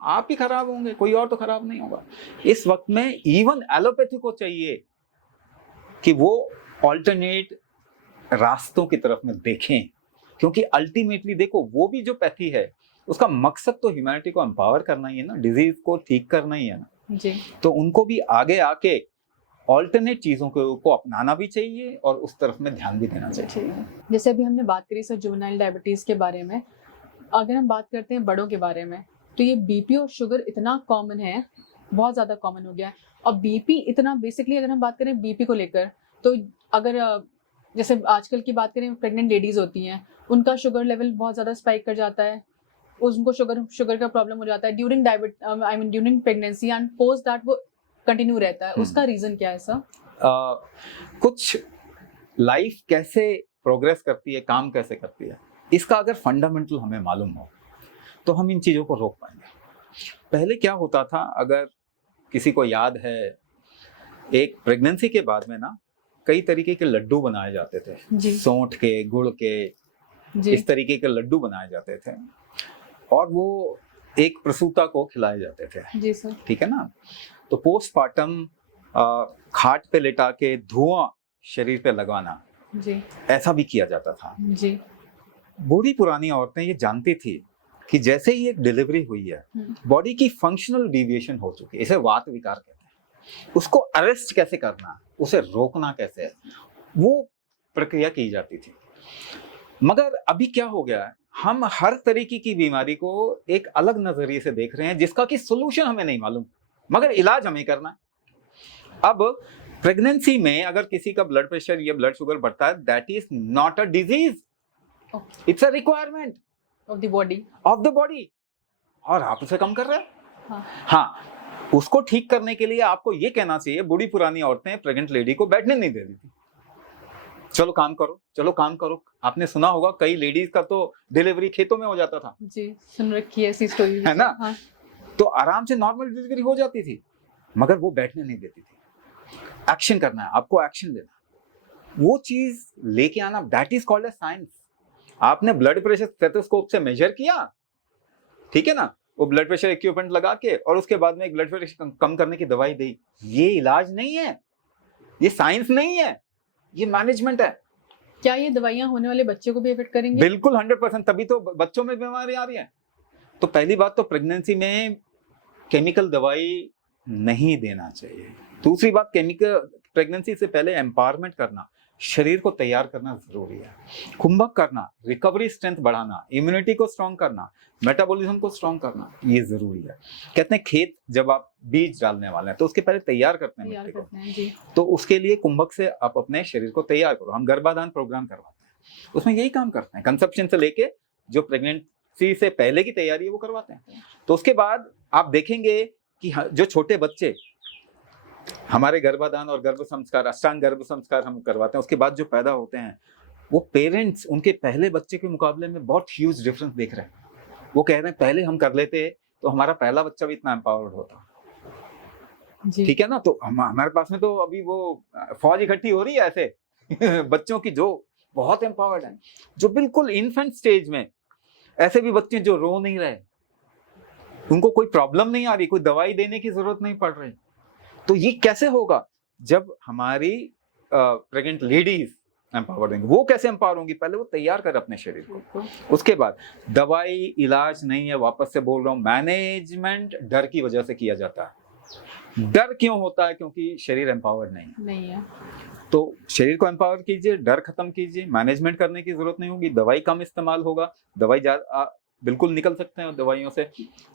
आप ही खराब होंगे, कोई और तो खराब नहीं होगा। इस वक्त में इवन एलोपैथी को चाहिए कि वो ऑल्टरनेट रास्तों की तरफ में देखें, क्योंकि अल्टीमेटली देखो वो भी जो पैथी है उसका मकसद तो ह्यूमैनिटी को एम्पावर करना ही है ना, डिजीज को ठीक करना ही है ना जी। तो उनको भी आगे आके ऑल्टरनेट चीजों को अपनाना भी चाहिए और उस तरफ में ध्यान भी देना चाहिए। जैसे अभी हमने बात करी सर जुवेनाइल डायबिटीज के बारे में, अगर हम बात करते हैं बड़ों के बारे में तो ये बीपी और शुगर इतना कॉमन है, बहुत ज़्यादा कॉमन हो गया है। और बीपी इतना बेसिकली अगर हम बात करें बीपी को लेकर, तो अगर जैसे आजकल की बात करें प्रेग्नेंट लेडीज़ होती हैं, उनका शुगर लेवल बहुत ज़्यादा स्पाइक कर जाता है, उनको शुगर का प्रॉब्लम हो जाता है during during pregnancy and post that वो कंटिन्यू रहता है। उसका रीज़न क्या है सर? कुछ लाइफ कैसे प्रोग्रेस करती है, काम कैसे करती है, इसका अगर फंडामेंटल हमें मालूम हो तो हम इन चीज़ों को रोक पाएंगे। पहले क्या होता था, अगर किसी को याद है, एक प्रेगनेंसी के बाद में ना कई तरीके के लड्डू बनाए जाते थे, सौंठ के, गुड़ के, इस तरीके के लड्डू बनाए जाते थे और वो एक प्रसूता को खिलाए जाते थे। जी सर। ठीक है ना। तो पोस्टमार्टम खाट पे लेटा के धुआं शरीर पे लगवाना, जी, ऐसा भी किया जाता था। जी। बूढ़ी पुरानी औरतें ये जानती थी कि जैसे ही एक डिलीवरी हुई है, बॉडी की फंक्शनल डिविएशन हो चुकी है, इसे वात विकार कहते हैं, उसको अरेस्ट कैसे करना, उसे रोकना कैसे है, वो प्रक्रिया की जाती थी। मगर अभी क्या हो गया है, हम हर तरीके की बीमारी को एक अलग नजरिए से देख रहे हैं जिसका कि सोल्यूशन हमें नहीं मालूम, मगर इलाज हमें करना है। अब प्रेगनेंसी में अगर किसी का ब्लड प्रेशर या ब्लड शुगर बढ़ता है, that is not a disease, it's a requirement of the body, और आप उसे कम कर रहे हैं। हाँ, उसको ठीक करने के लिए आपको ये कहना चाहिए, बूढ़ी पुरानी औरतें प्रेग्नेंट लेडी को बैठने नहीं दे देती, चलो काम करो, चलो काम करो। आपने सुना होगा कई लेडीज का तो डिलीवरी खेतों में हो जाता था। जी, सुन रखी है ऐसी स्टोरी, है ना। हाँ। तो आराम से नॉर्मल डिलीवरी हो जाती थी, मगर वो बैठने नहीं देती थी। एक्शन करना है, आपको एक्शन लेना, वो चीज लेके आना, that is called as science. आपने ब्लड प्रेशर स्टेथोस्कोप से मेजर किया, ठीक है ना, वो ब्लड प्रेशर इक्विपमेंट लगा के और उसके बाद में एक ब्लड प्रेशर कम करने की दवाई दी, ये इलाज नहीं है, ये साइंस नहीं है, ये मैनेजमेंट है। क्या ये दवाइयां होने वाले बच्चे को भी इफेक्ट करेंगी? बिल्कुल 100%, तभी तो बच्चों में बीमारी आ रही है। तो पहली बात तो प्रेगनेंसी में केमिकल दवाई नहीं देना चाहिए। दूसरी बात, केमिकल प्रेगनेंसी से पहले एम्पावरमेंट करना, शरीर को तैयार करना जरूरी है। कुंभक करना, रिकवरी स्ट्रेंथ बढ़ाना, इम्यूनिटी को स्ट्रांग करना, मेटाबॉलिज्म को स्ट्रांग करना, ये जरूरी है। कहते हैं खेत जब आप बीज डालने वाले हैं तो उसके पहले तैयार करते हैं मिट्टी को, तो उसके लिए कुंभक से आप अपने शरीर को तैयार करो। हम गर्भाधान प्रोग्राम करवाते हैं, उसमें यही काम करते हैं। कंसेप्शन से लेके जो प्रेगनेंसी से पहले की तैयारी है वो करवाते हैं। तो उसके बाद आप देखेंगे कि जो छोटे बच्चे, हमारे गर्भाधान और गर्भ संस्कार, अष्टांग गर्भ संस्कार हम करवाते हैं, उसके बाद जो पैदा होते हैं वो पेरेंट्स उनके पहले बच्चे के मुकाबले में बहुत ह्यूज डिफरेंस देख रहे हैं। वो कह रहे हैं पहले हम कर लेते तो हमारा पहला बच्चा भी इतना एम्पावर्ड होता। ठीक है ना। तो हमारे पास में तो अभी वो फौज इकट्ठी हो रही है ऐसे बच्चों की जो बहुत एम्पावर्ड है, जो बिल्कुल इन्फेंट स्टेज में, ऐसे भी बच्चे जो रो नहीं रहे, उनको कोई प्रॉब्लम नहीं आ रही, कोई दवाई देने की जरूरत नहीं पड़ रही। तो ये कैसे होगा जब हमारी प्रेग्नेंट लेडीज एम्पावर्ड होंगी। वो कैसे एम्पावर होंगी? पहले वो तैयार कर अपने शरीर को, उसके बाद दवाई इलाज नहीं है, वापस से बोल रहा हूँ, मैनेजमेंट डर की वजह से किया जाता है। डर क्यों होता है? क्योंकि शरीर एम्पावर्ड नहीं है। तो शरीर को एम्पावर कीजिए, डर खत्म कीजिए, मैनेजमेंट करने की जरूरत नहीं होगी, दवाई कम इस्तेमाल होगा, दवाई बिल्कुल निकल सकते हैं दवाइयों से,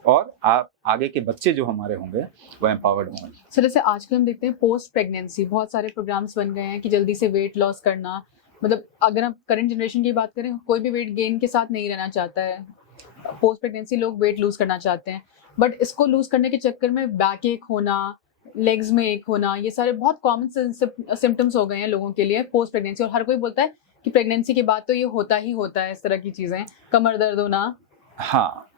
और आप आगे के बच्चे जो हमारे होंगे वो एम्पावर्ड होंगे। सर जैसे आजकल हम देखते हैं पोस्ट प्रेगनेंसी बहुत सारे प्रोग्राम्स बन गए हैं कि जल्दी से वेट लॉस करना, मतलब अगर हम करंट जनरेशन की बात करें, कोई भी वेट गेन के साथ नहीं रहना चाहता है। पोस्ट प्रेगनेंसी लोग वेट लूज करना चाहते हैं, बट इसको लूज करने के चक्कर में बैक एक होना, लेग्स में एक होना, ये सारे बहुत कॉमन सिम्टम्स हो गए हैं लोगों के लिए पोस्ट प्रेगनेंसी। और हर कोई बोलता है कि प्रेगनेंसी के बाद तो ये होता ही होता है, इस तरह की चीजें, कमर दर्द होना। हाँ,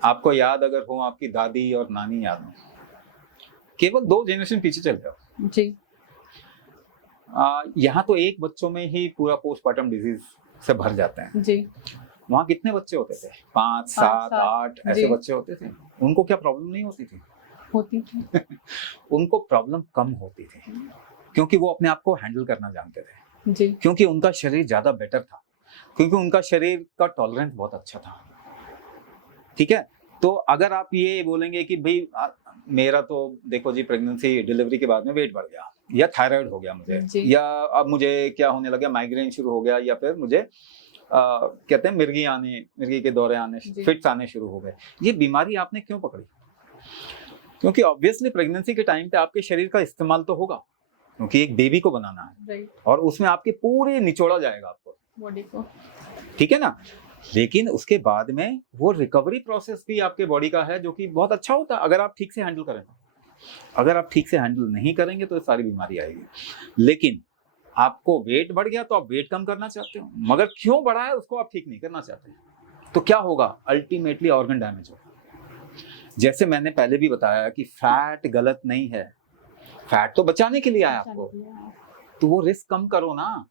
आपको याद अगर हो, आपकी दादी और नानी याद हो, केवल 2 जनरेशन पीछे चल जाओ जी, यहाँ तो एक बच्चों में ही पूरा पोस्टमार्टम डिजीज से भर जाते हैं जी। वहाँ कितने बच्चे होते थे? 5, 7, 8 ऐसे बच्चे होते थे। उनको क्या प्रॉब्लम नहीं होती थी? होती थी उनको प्रॉब्लम कम होती थी, क्योंकि वो अपने आप को हैंडल करना जानते थे जी, क्योंकि उनका शरीर ज्यादा बेटर था, क्योंकि उनका शरीर का टॉलरेंस बहुत अच्छा था। ठीक है। तो अगर आप ये बोलेंगे कि भाई मेरा तो देखो जी प्रेगनेंसी डिलीवरी के बाद में वेट बढ़ गया, या थायराइड हो गया मुझे, या अब मुझे क्या होने लगा, माइग्रेन शुरू हो गया, या फिर मुझे कहते हैं मिर्गी के दौरे आने, फिट्स आने शुरू हो गए, ये बीमारी आपने क्यों पकड़ी? क्योंकि ऑब्वियसली प्रेगनेंसी के टाइम पे आपके शरीर का इस्तेमाल तो होगा, क्योंकि एक बेबी को बनाना है, और उसमें आपके पूरे निचोड़ा जाएगा आपको बॉडी को। ठीक है ना। लेकिन उसके बाद में वो रिकवरी प्रोसेस भी आपके बॉडी का है, जो कि बहुत अच्छा होता है अगर आप ठीक से हैंडल करें। अगर आप ठीक से हैंडल नहीं करेंगे तो सारी बीमारी आएगी। लेकिन आपको वेट बढ़ गया तो आप वेट कम करना चाहते हो, मगर क्यों बढ़ा है उसको आप ठीक नहीं करना चाहते, तो क्या होगा? अल्टीमेटली ऑर्गन डैमेज होगा। जैसे मैंने पहले भी बताया कि फैट गलत नहीं है, फैट तो बचाने के लिए आया आपको, तो वो रिस्क कम करो ना।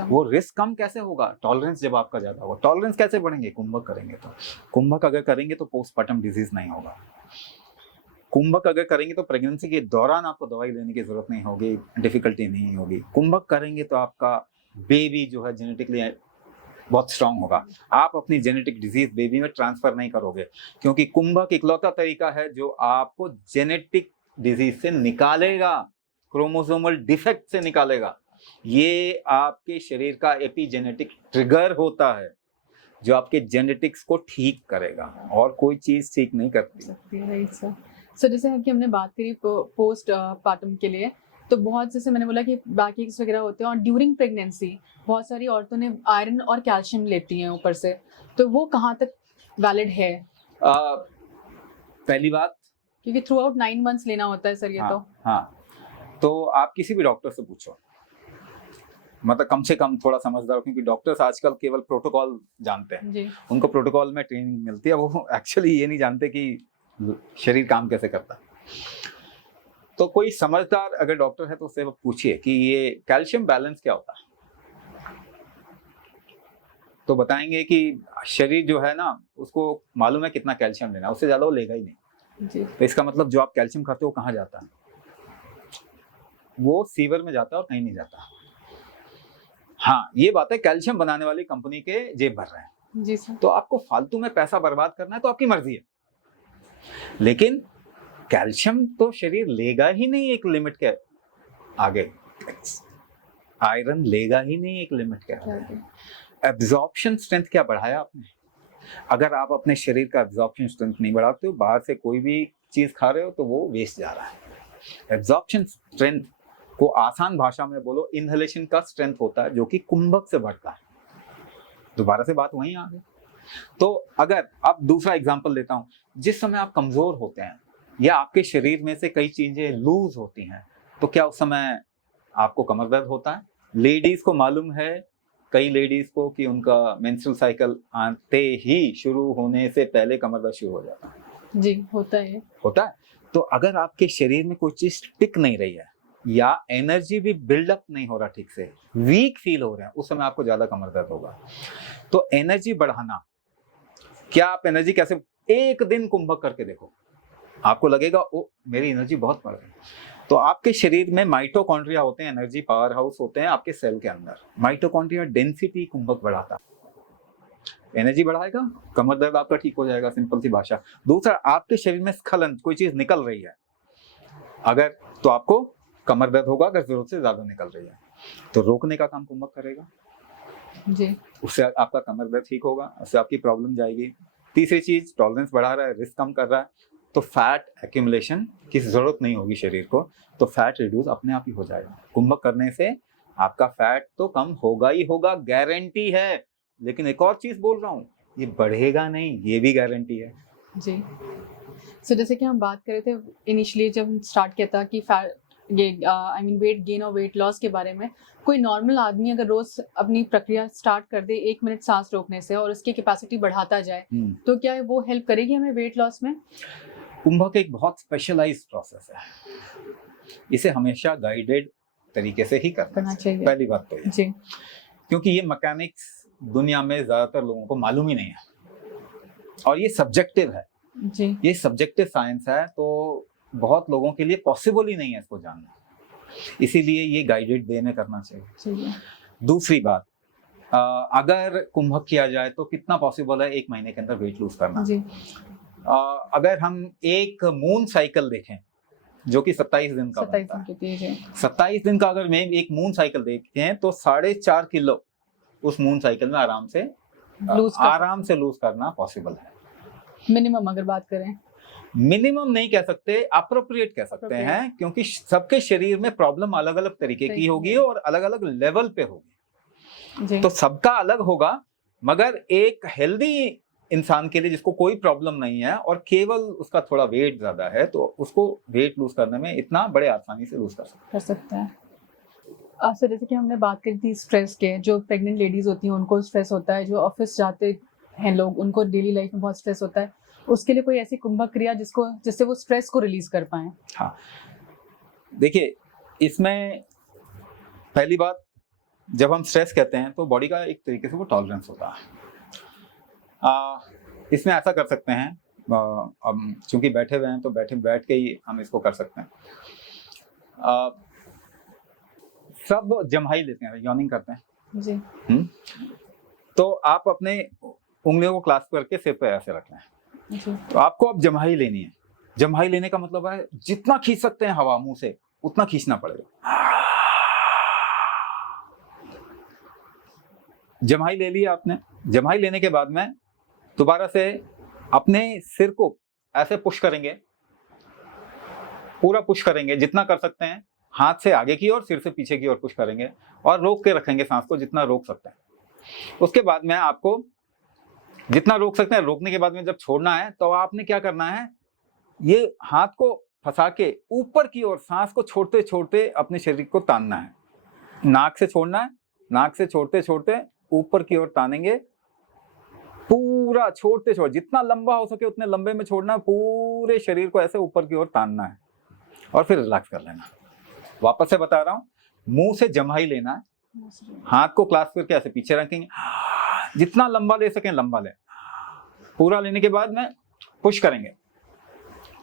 वो रिस्क कम कैसे होगा? टॉलरेंस जब आपका ज्यादा होगा। टॉलरेंस कैसे बढ़ेंगे? कुंभक करेंगे तो। कुंभक अगर करेंगे तो पोस्टमार्टम डिजीज नहीं होगा। कुंभक अगर करेंगे तो प्रेगनेंसी के दौरान आपको दवाई लेने की जरूरत नहीं होगी, डिफिकल्टी नहीं होगी। कुंभक करेंगे तो आपका बेबी जो है जेनेटिकली बहुत स्ट्रांग होगा। आप अपनी जेनेटिक डिजीज बेबी में ट्रांसफर नहीं करोगे, क्योंकि कुंभक इकलौता तरीका है जो आपको जेनेटिक डिजीज से निकालेगा, क्रोमोसोमल डिफेक्ट से निकालेगा। ये आपके शरीर का एपिजेनेटिक ट्रिगर होता है जो आपके जेनेटिक्स को ठीक करेगा, और कोई चीज ठीक नहीं करती। सो जैसे कि हमने बात करी पोस्ट पार्टम के लिए, तो बहुत जैसे मैंने बोला कि बैक एक्स वगैरह होते हैं, और ड्यूरिंग प्रेगनेंसी बहुत सारी औरतों ने आयरन और कैल्शियम लेती हैं ऊपर से, तो वो कहाँ तक वैलिड है? पहली बात, क्योंकि थ्रू आउट 9 मंथ्स लेना होता है सर ये। तो आप किसी भी डॉक्टर से पूछो, मतलब कम से कम थोड़ा समझदार, क्योंकि डॉक्टर्स आजकल केवल प्रोटोकॉल जानते हैं, उनको प्रोटोकॉल में ट्रेनिंग मिलती है, वो एक्चुअली ये नहीं जानते कि शरीर काम कैसे करता है। तो कोई समझदार अगर डॉक्टर है तो उससे पूछिए कि ये कैल्शियम बैलेंस क्या होता है, तो बताएंगे कि शरीर जो है ना उसको मालूम है कितना कैल्शियम लेना, उससे ज्यादा वो लेगा ही नहीं। तो इसका मतलब जो आप कैल्शियम खाते हो कहाँ जाता है? वो सीवर में जाता है और कहीं नहीं जाता। हाँ, ये बात है, कैल्शियम बनाने वाली कंपनी के जेब भर रहे हैं जी सर। तो आपको फालतू में पैसा बर्बाद करना है तो आपकी मर्जी है, लेकिन कैल्शियम तो शरीर लेगा ही नहीं एक लिमिट के आगे। आयरन लेगा ही नहीं एक लिमिट के आगे। एब्जॉर्प्शन स्ट्रेंथ क्या बढ़ाया आपने? अगर आप अपने शरीर का एब्जॉर्प्शन स्ट्रेंथ नहीं बढ़ाते हो, बाहर से कोई भी चीज खा रहे हो तो वो वेस्ट जा रहा है। एब्जॉर्प्शन स्ट्रेंथ को आसान भाषा में बोलो, इनहेलेशन का स्ट्रेंथ होता है जो कि कुंभक से बढ़ता है। दोबारा से बात वहीं आ गई। तो अगर अब दूसरा एग्जांपल लेता हूं, जिस समय आप कमजोर होते हैं या आपके शरीर में से कई चीजें लूज होती हैं, तो क्या उस समय आपको कमर दर्द होता है? लेडीज को मालूम है, कई लेडीज को, कि उनका मेंस्ट्रुअल साइकिल आते ही शुरू होने से पहले कमर दर्द शुरू हो जाता है। जी, होता है। तो अगर आपके शरीर में कोई चीज टिक नहीं रही है या एनर्जी भी बिल्डअप नहीं हो रहा ठीक से, वीक फील हो रहे हैं, उस समय आपको ज्यादा कमर दर्द होगा। तो एनर्जी बढ़ाना, क्या आप एनर्जी कैसे, एक दिन कुंभक करके देखो, आपको लगेगा ओ मेरी एनर्जी बहुत बढ़ गई। तो आपके शरीर में माइटोकॉन्ड्रिया होते हैं, एनर्जी पावर हाउस होते हैं आपके सेल के अंदर। माइटोकॉन्ड्रिया डेंसिटी कुंभक बढ़ाता है, एनर्जी बढ़ाएगा, कमर दर्द आपका ठीक हो जाएगा, सिंपल सी भाषा। दूसरा, आपके शरीर में स्खलन, कोई चीज निकल रही है अगर, तो आपको कमर दर्द होगा अगर जरूरत से ज्यादा निकल रही है, तो रोकने का काम कुंभक करेगा जी। उससे आपका कमर दर्द ठीक होगा, उससे आपकी प्रॉब्लम जाएगी। तीसरी चीज, टॉलरेंस बढ़ा रहा है, रिस्क कम कर रहा है, तो फैट एक्यूमुलेशन की जरूरत नहीं होगी शरीर को, तो फैट रिड्यूस अपने आप ही हो जाएगा। कुंभक करने से आपका फैट तो कम होगा ही होगा, गारंटी है। लेकिन एक और चीज बोल रहा हूँ, ये बढ़ेगा नहीं, ये भी गारंटी है जी। सो जैसे कि हम बात कर रहे थे इनिशियली जब स्टार्ट किया था कि वेट गेन और वेट लॉस के बारे में, कोई नॉर्मल आदमी अगर रोज अपनी प्रक्रिया स्टार्ट कर दे 1 मिनट सांस रोकने से और उसकी कैपेसिटी बढ़ाता जाए, तो क्या वो हेल्प करेगी हमें वेट लॉस में? कुंभक एक बहुत स्पेशलाइज्ड प्रोसेस है, इसे हमेशा गाइडेड तरीके से ही करना चाहिए। पहली बात तो ये जी, क्योंकि ये मैकेनिक्स दुनिया में ज्यादातर लोगों को मालूम ही नहीं है और ये सब्जेक्टिव है जी। ये सब्जेक्टिव साइंस है, तो बहुत लोगों के लिए पॉसिबल ही नहीं है इसको जानना, इसीलिए ये गाइडेड वे में करना चाहिए। दूसरी बात, अगर कुंभक किया जाए तो कितना पॉसिबल है 1 महीने के अंदर वेट लूज करना? जी। अगर हम एक मून साइकिल देखें जो कि 27 दिन का बनता है, 27 दिन का अगर मैं एक मून साइकिल देखते हैं तो 4.5 किलो उस मून साइकिल में आराम से लूज करना पॉसिबल है। मिनिमम अगर बात करें, मिनिमम नहीं कह सकते, अप्रोप्रिएट कह सकते हैं, क्योंकि सबके शरीर में प्रॉब्लम अलग अलग तरीके की होगी और अलग अलग लेवल पे होगी, तो सबका अलग होगा। मगर एक हेल्दी इंसान के लिए जिसको कोई प्रॉब्लम नहीं है और केवल उसका थोड़ा वेट ज्यादा है, तो उसको वेट लूज करने में इतना बड़े आसानी से लूज कर सकता है। सर जैसे कि हमने बात करी थी स्ट्रेस के, जो प्रेग्नेंट लेडीज होती हैं उनको स्ट्रेस होता है, जो ऑफिस जाते हैं लोग उनको डेली लाइफ में बहुत स्ट्रेस होता है, उसके लिए कोई ऐसी कुंभक क्रिया जिससे वो स्ट्रेस को रिलीज कर पाए? हाँ, देखिए, इसमें पहली बात, जब हम स्ट्रेस कहते हैं तो बॉडी का एक तरीके से वो टॉलरेंस होता है। इसमें ऐसा कर सकते हैं, अब चूंकि बैठे हुए हैं तो बैठ के ही हम इसको कर सकते हैं। सब जम्हाई लेते हैं, यॉर्निंग करते हैं जी। तो आप अपने उंगलियों को क्लास्प करके सिर पे ऐसे रख लें। तो आपको अब जम्हाई लेनी है। जम्हाई लेने का मतलब है जितना खींच सकते हैं हवा मुंह से उतना खींचना पड़ेगा। जम्हाई ले लिया आपने। जम्हाई लेने के बाद में दोबारा से अपने सिर को ऐसे पुश करेंगे, पूरा पुश करेंगे जितना कर सकते हैं, हाथ से आगे की ओर, सिर से पीछे की ओर पुश करेंगे और रोक के रखेंगे सांस को जितना रोक सकते हैं। उसके बाद में आपको जितना रोक सकते हैं, रोकने के बाद में जब छोड़ना है तो आपने क्या करना है, ये हाथ को फंसा के ऊपर की ओर सांस को छोड़ते छोड़ते अपने शरीर को तानना है। नाक से छोड़ना है, नाक से छोड़ते छोड़ते ऊपर की ओर तानेंगे, पूरा छोड़ते छोड़ते जितना लंबा हो सके उतने लंबे में छोड़ना है, पूरे शरीर को ऐसे ऊपर की ओर तानना है और फिर रिलैक्स कर लेना। वापस से बता रहा हूँ, मुंह से जम्हाई लेना है, हाथ को क्लास्प करके ऐसे पीछे रखेंगे, जितना लंबा ले सकें लंबा लें। पूरा लेने के बाद में पुश करेंगे,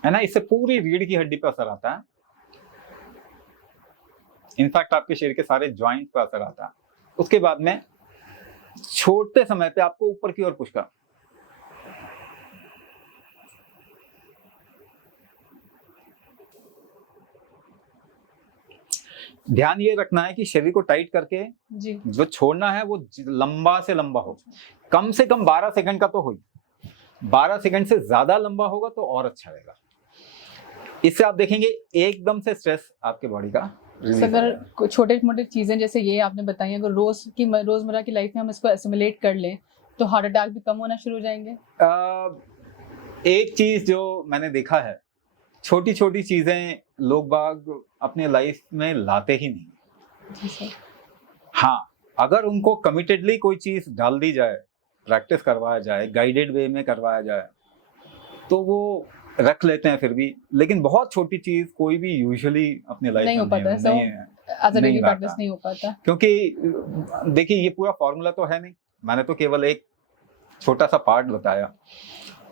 है ना, इससे पूरी रीढ़ की हड्डी पर असर आता है। इनफैक्ट आपके शरीर के सारे ज्वाइंट पर असर आता है। उसके बाद में छोड़ते समय पे आपको ऊपर की ओर पुश कर, ध्यान ये रखना है कि शरीर को टाइट करके जी जो छोड़ना है वो लंबा से लंबा हो, कम से कम 12 सेकंड का तो हो ही। 12 सेकंड से ज्यादा लंबा होगा तो और अच्छा रहेगा। इससे आप देखेंगे एकदम से स्ट्रेस आपके बॉडी का रिलीज हो अगर जाएगा। छोटे मोटे चीजें जैसे ये आपने बताई, अगर रोजमर्रा की लाइफ में हम इसको एसिमुलेट कर लें तो हार्ट अटैक भी कम होना शुरू हो जाएंगे। एक चीज जो मैंने देखा है, छोटी छोटी चीजें लोग बाग अपने लाइफ में लाते ही नहीं। जी सर। हाँ, अगर उनको कमिटेडली कोई चीज डाल दी जाए, प्रैक्टिस करवाया जाए, गाइडेड वे में करवाया जाए, तो वो रख लेते हैं फिर भी। लेकिन बहुत छोटी चीज कोई भी यूजुअली अपने लाइफ नहीं में हो पाता है, नहीं एज अ डेली प्रैक्टिस लाता। नहीं हो पाता। क्योंकि देखिए ये पूरा फॉर्मूला तो है नहीं, मैंने तो केवल एक छोटा सा पार्ट बताया।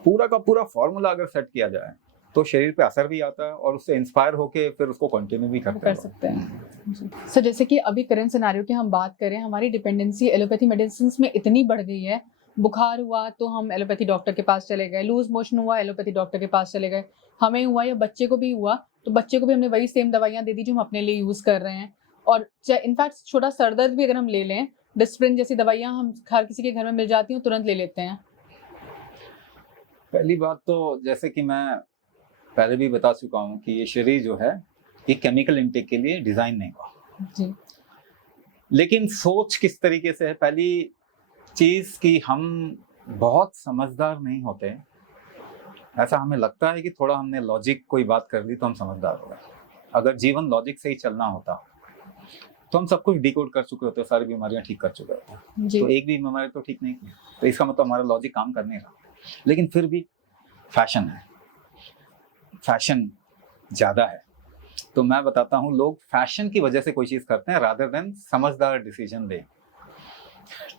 पूरा का पूरा फॉर्मूला अगर सेट किया जाए तो शरीर पे असर भी आता है और उससे इंस्पायर होके फिर उसको कंटिन्यू भी करते कर सकते हैं। सर जैसे कि अभी करंट सिनेरियो की हम बात करें, हमारी डिपेंडेंसी एलोपैथी मेडिसिन में इतनी बढ़ गई है, बुखार हुआ तो हम एलोपैथी डॉक्टर के पास चले गए, लूज मोशन हुआ एलोपैथी डॉक्टर के पास चले गए, हमें हुआ या बच्चे को भी हुआ तो बच्चे को भी हमने वही सेम दवाइयाँ दे दी जो हम अपने लिए यूज कर रहे हैं। और इनफैक्ट छोटा सर दर्द भी अगर हम ले लें, डिस्प्रिन जैसी दवाइयाँ हम हर किसी के घर में मिल जाती हैं, तुरंत ले लेते हैं। पहली बात तो जैसे कि मैं पहले भी बता चुका हूँ कि ये शरीर जो है ये केमिकल इंटेक के लिए डिजाइन नहीं हुआ जी। लेकिन सोच किस तरीके से है, पहली चीज कि हम बहुत समझदार नहीं होते। ऐसा हमें लगता है कि थोड़ा हमने लॉजिक कोई बात कर दी तो हम समझदार हो गए। अगर जीवन लॉजिक से ही चलना होता तो हम सब कुछ डिकोड कर चुके होते, सारी बीमारियां ठीक कर चुके होते। जी। तो एक भी बीमारी तो ठीक नहीं की, तो इसका मतलब हमारा लॉजिक काम कर नहीं रहा। लेकिन फिर भी फैशन है, फैशन ज्यादा है। तो मैं बताता हूँ, लोग फैशन की वजह से कोई चीज करते हैं रादर देन समझदार डिसीजन ले।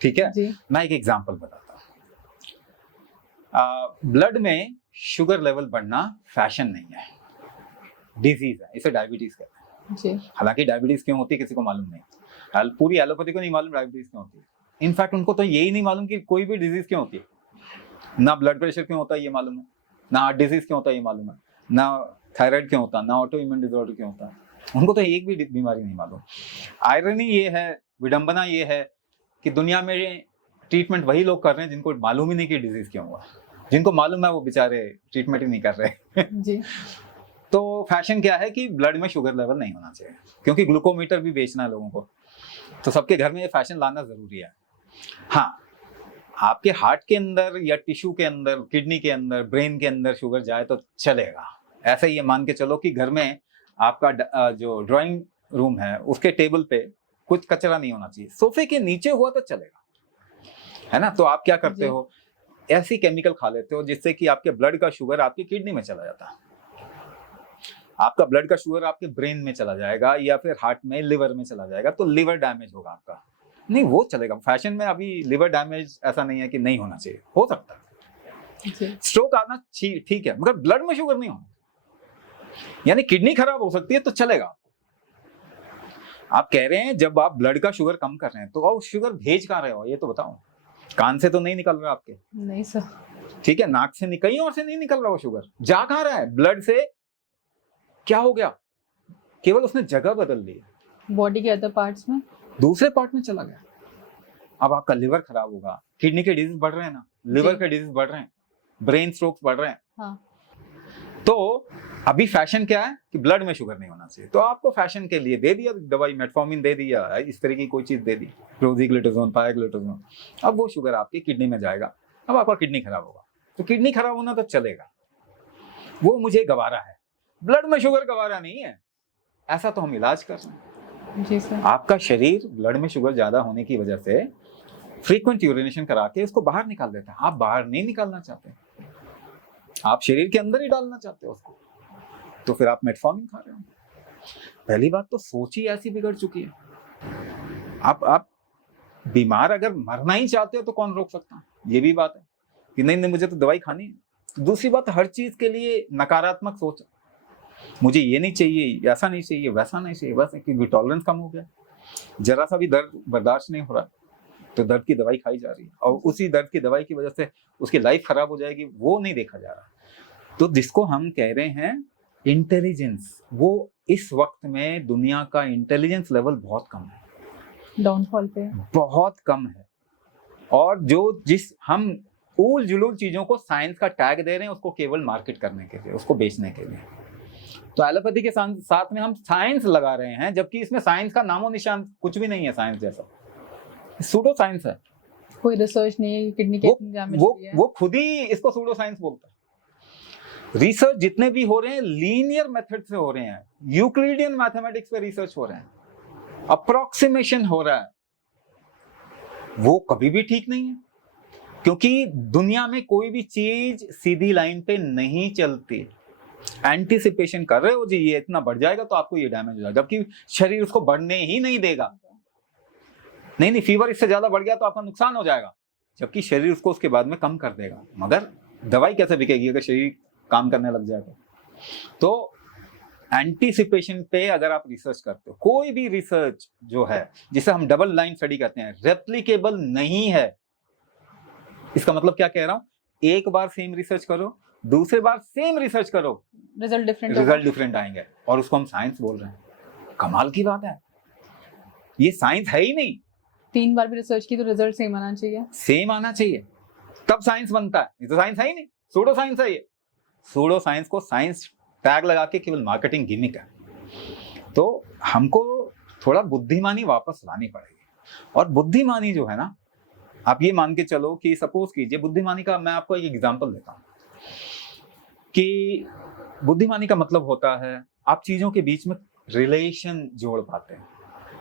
ठीक है जी। मैं एक एग्जांपल बताता हूँ। ब्लड में शुगर लेवल बढ़ना फैशन नहीं है, डिजीज है। इसे डायबिटीज कहते हैं। जी। हालांकि डायबिटीज क्यों होती है किसी को मालूम नहीं, पूरी एलोपैथी को नहीं मालूम डायबिटीज क्यों होती है। इनफैक्ट उनको तो यही नहीं मालूम कि कोई भी डिजीज क्यों होती है। ना ब्लड प्रेशर क्यों होता है ये मालूम है, ना हार्ट डिजीज क्यों होता है ये मालूम है, ना थायराइड क्यों होता है, ना ऑटो इम्यून डिसऑर्डर क्यों होता है। उनको तो एक भी बीमारी नहीं मालूम। आयरनी ये है, विडंबना ये है कि दुनिया में ट्रीटमेंट वही लोग कर रहे हैं जिनको मालूम ही नहीं कि डिजीज क्यों हुआ। जिनको मालूम है वो बेचारे ट्रीटमेंट ही नहीं कर रहे। जी। तो फैशन क्या है कि ब्लड में शुगर लेवल नहीं होना चाहिए, क्योंकि ग्लूकोमीटर भी बेचना है लोगों को, तो सबके घर में ये फैशन लाना जरूरी है। हाँ, आपके हार्ट के अंदर या टिश्यू के अंदर, किडनी के अंदर, ब्रेन के अंदर शुगर जाए तो चलेगा। ऐसा ये मान के चलो कि घर में आपका जो ड्राइंग रूम है उसके टेबल पे कुछ कचरा नहीं होना चाहिए, सोफे के नीचे हुआ तो चलेगा, है ना। तो आप क्या करते हो, ऐसी केमिकल खा लेते हो जिससे कि आपके ब्लड का शुगर आपकी किडनी में चला जाता है, आपका ब्लड का शुगर आपके ब्रेन में चला जाएगा या फिर हार्ट में, लिवर में चला जाएगा, तो लिवर डैमेज होगा आपका। नहीं, वो चलेगा। फैशन में अभी लिवर डैमेज ऐसा नहीं है कि नहीं होना चाहिए, हो सकता है। स्ट्रोक आना ठीक है, मगर ब्लड में शुगर नहीं होना, यानी किडनी खराब हो सकती है तो चलेगा। आप कह रहे हैं जब आप ब्लड का शुगर कम कर रहे हैं तो आप शुगर भेज कहाँ रहे हो, ये तो बताओ। कान से तो नहीं निकल रहा आपके? नहीं सर। ठीक है, नाक से कहीं और से नहीं निकल रहा वो शुगर, जा कहाँ रहा है? ब्लड से क्या हो गया, केवल उसने जगह बदल ली, बॉडी के अदर पार्ट्स में, दूसरे पार्ट में चला गया। अब आपका लिवर खराब होगा, किडनी के डिजीज बढ़ रहे हैं ना, लिवर के डिजीज बढ़ रहे हैं, ब्रेन स्ट्रोक्स बढ़ रहे हैं। हाँ। तो अभी फैशन क्या है कि ब्लड में शुगर नहीं होना चाहिए, तो आपको फैशन के लिए दे दिया दवाई, मेटफॉर्मिन दे दिया, इस तरह की कोई चीज दे दी, रोजीग्लिटोजोन, पाराग्लिटोजोन। अब वो शुगर आपकी किडनी में जाएगा, अब आपका किडनी खराब होगा। तो किडनी खराब होना तो चलेगा, वो मुझे गवारा है। ब्लड में शुगर गवारा नहीं है, ऐसा तो हम इलाज कर रहे हैं। जी सर। आपका शरीर ब्लड में शुगर ज्यादा होने की वजह से फ्रीक्वेंट यूरिनेशन करा के इसको बाहर निकाल देता है। आप बाहर नहीं निकालना चाहते, आप शरीर के अंदर ही डालना चाहते हो उसको, तो फिर आप मेटफॉर्मिन खा रहे हो। पहली बात तो सोच ही ऐसी बिगड़ चुकी है। आप बीमार अगर मरना ही चाहते हो तो कौन रोक सकता है, ये भी बात है कि नहीं मुझे तो दवाई खानी है। दूसरी बात, हर चीज के लिए नकारात्मक सोच, मुझे ये नहीं चाहिए, ऐसा नहीं चाहिए, वैसा नहीं चाहिए, बस क्योंकि टॉलरेंस कम हो गया, जरा सा भी दर्द बर्दाश्त नहीं हो रहा तो दर्द की दवाई खाई जा रही है, और उसी दर्द की दवाई की वजह से उसकी लाइफ खराब हो जाएगी, वो नहीं देखा जा रहा। तो जिसको हम कह रहे हैं इंटेलिजेंस, वो इस वक्त में दुनिया का इंटेलिजेंस लेवल बहुत कम है, डाउनफॉल पे बहुत कम है। और जिस हम ऊल जुलूल चीजों को साइंस का टैग दे रहे हैं उसको केवल मार्केट करने के लिए, उसको बेचने के लिए। तो एलोपैथी के साथ में हम साइंस लगा रहे हैं, जबकि इसमें साइंस का नामो निशान कुछ भी नहीं है। साइंस जैसा सूडो साइंस है, कोई रिसर्च नहीं है। किडनी के डैमेज है, वो खुद ही इसको सूडो साइंस बोलता है। रिसर्च जितने भी हो रहे हैं लीनियर मेथड से हो रहे हैं, यूक्लिडियन मैथमेटिक्स पे रिसर्च हो रहे हैं, अप्रोक्सीमेशन हो रहा है, वो कभी भी ठीक नहीं है। क्योंकि दुनिया में कोई भी चीज सीधी लाइन पे नहीं चलती। एंटीसिपेशन कर रहे हो जी ये इतना बढ़ जाएगा तो आपको ये डैमेज हो जाएगा, जबकि शरीर उसको बढ़ने ही नहीं देगा। नहीं फीवर इससे ज्यादा बढ़ गया तो आपका नुकसान हो जाएगा, जबकि शरीर उसको उसके बाद में कम कर देगा। मगर दवाई कैसे बिकेगी अगर शरीर काम करने लग जाएगा? तो एंटीसिपेशन पे अगर आप रिसर्च करते हो, कोई भी रिसर्च जो है जिसे हम डबल लाइन स्टडी कहते हैं, रेप्लिकेबल नहीं है। इसका मतलब क्या कह रहा हूं, एक बार सेम रिसर्च करो, दूसरे बार सेम रिसर्च करो, रिजल्ट डिफरेंट आएंगे, और उसको हम साइंस बोल रहे हैं। कमाल की बात है, ये साइंस है ही नहीं। 3 बार भी रिसर्च की तो रिजल्ट सेम आना चाहिए, सेम आना चाहिए, तब साइंस बनता है। ये तो साइंस है ही नहीं, सूडो साइंस है ये। सूडो साइंस को साइंस टैग लगा के केवल मार्केटिंग गिमिक है। तो हमको थोड़ा बुद्धिमानी वापस लानी पड़ेगी। और बुद्धिमानी जो है ना, आप ये मान के चलो कि सपोज कीजिए, बुद्धिमानी का मैं आपको एक एग्जांपल देता हूं कि बुद्धिमानी का मतलब होता है आप चीजों के बीच में रिलेशन जोड़ पाते हैं।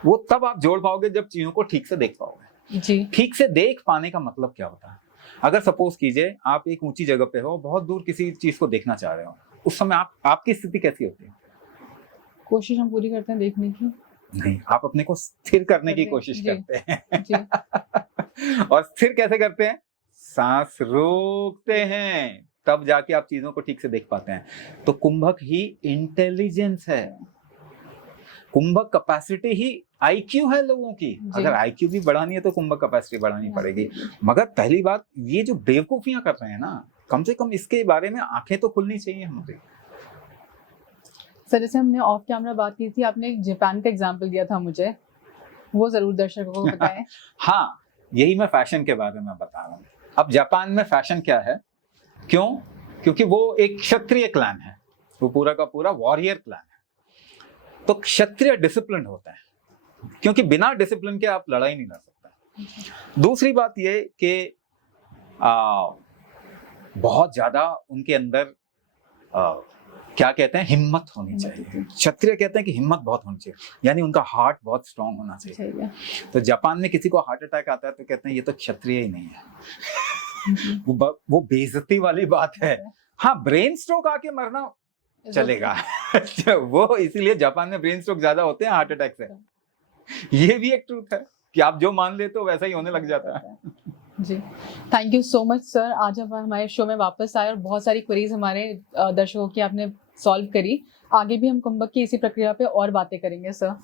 वो तब आप जोड़ पाओगे जब चीजों को ठीक से देख पाओगे जी। ठीक से देख पाने का मतलब क्या होता है, अगर सपोज कीजिए आप एक ऊंची जगह पे हो, बहुत दूर किसी चीज को देखना चाह रहे हो, उस समय आपकी स्थिति कैसी होती है? कोशिश हम पूरी करते हैं देखने की। नहीं, आप अपने को स्थिर करने की कोशिश करते हैं जी। और स्थिर कैसे करते हैं? सांस रोकते हैं, तब जाके आप चीजों को ठीक से देख पाते हैं। तो कुंभक ही इंटेलिजेंस है, कुंभक कैपेसिटी ही आईक्यू है लोगों की। अगर आईक्यू भी बढ़ानी है तो कुंभक कैपेसिटी बढ़ानी पड़ेगी। मगर पहली बात, ये जो बेवकूफियां कर रहे हैं ना, कम से कम इसके बारे में आंखें तो खुलनी चाहिए हमारी। सर, जैसे हमने ऑफ कैमरा बात की थी, आपने जापान का एग्जांपल दिया था मुझे, वो जरूर दर्शकों को बताएं। हाँ, यही मैं फैशन के बारे में बता रहा हूँ। अब जापान में फैशन क्या है? क्यों? क्योंकि वो एक क्षत्रिय क्लैन है, वो पूरा का पूरा वॉरियर क्लैन है। तो क्षत्रिय डिसिप्लिन होता है, क्योंकि बिना डिसिप्लिन के आप लड़ाई नहीं लड़ सकते। दूसरी बात ये कि बहुत ज्यादा उनके अंदर क्या कहते हैं, हिम्मत होनी चाहिए। क्षत्रिय कहते हैं कि हिम्मत बहुत होनी चाहिए, यानी उनका हार्ट बहुत स्ट्रांग होना चाहिए। तो जापान में किसी को हार्ट अटैक आता है तो कहते हैं ये तो क्षत्रिय ही नहीं है। वो बेइज्जती वाली बात है। हाँ, ब्रेन स्ट्रोक आके मरना चलेगा। वो इसीलिए जापान में ब्रेन स्ट्रोक ज्यादा होते हैं हार्ट अटैक से। ये भी एक ट्रूथ है कि आप जो मान लेते हो वैसा ही होने लग जाता है। जी, thank you so much sir. आज आप हमारे शो में वापस आए और बहुत सारी क्वेरीज हमारे दर्शकों की आपने सॉल्व करी। आगे भी हम कुंभक की इसी प्रक्रिया पे और बातें करेंगे सर।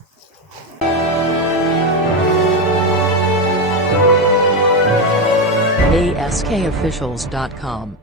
ASKofficials.com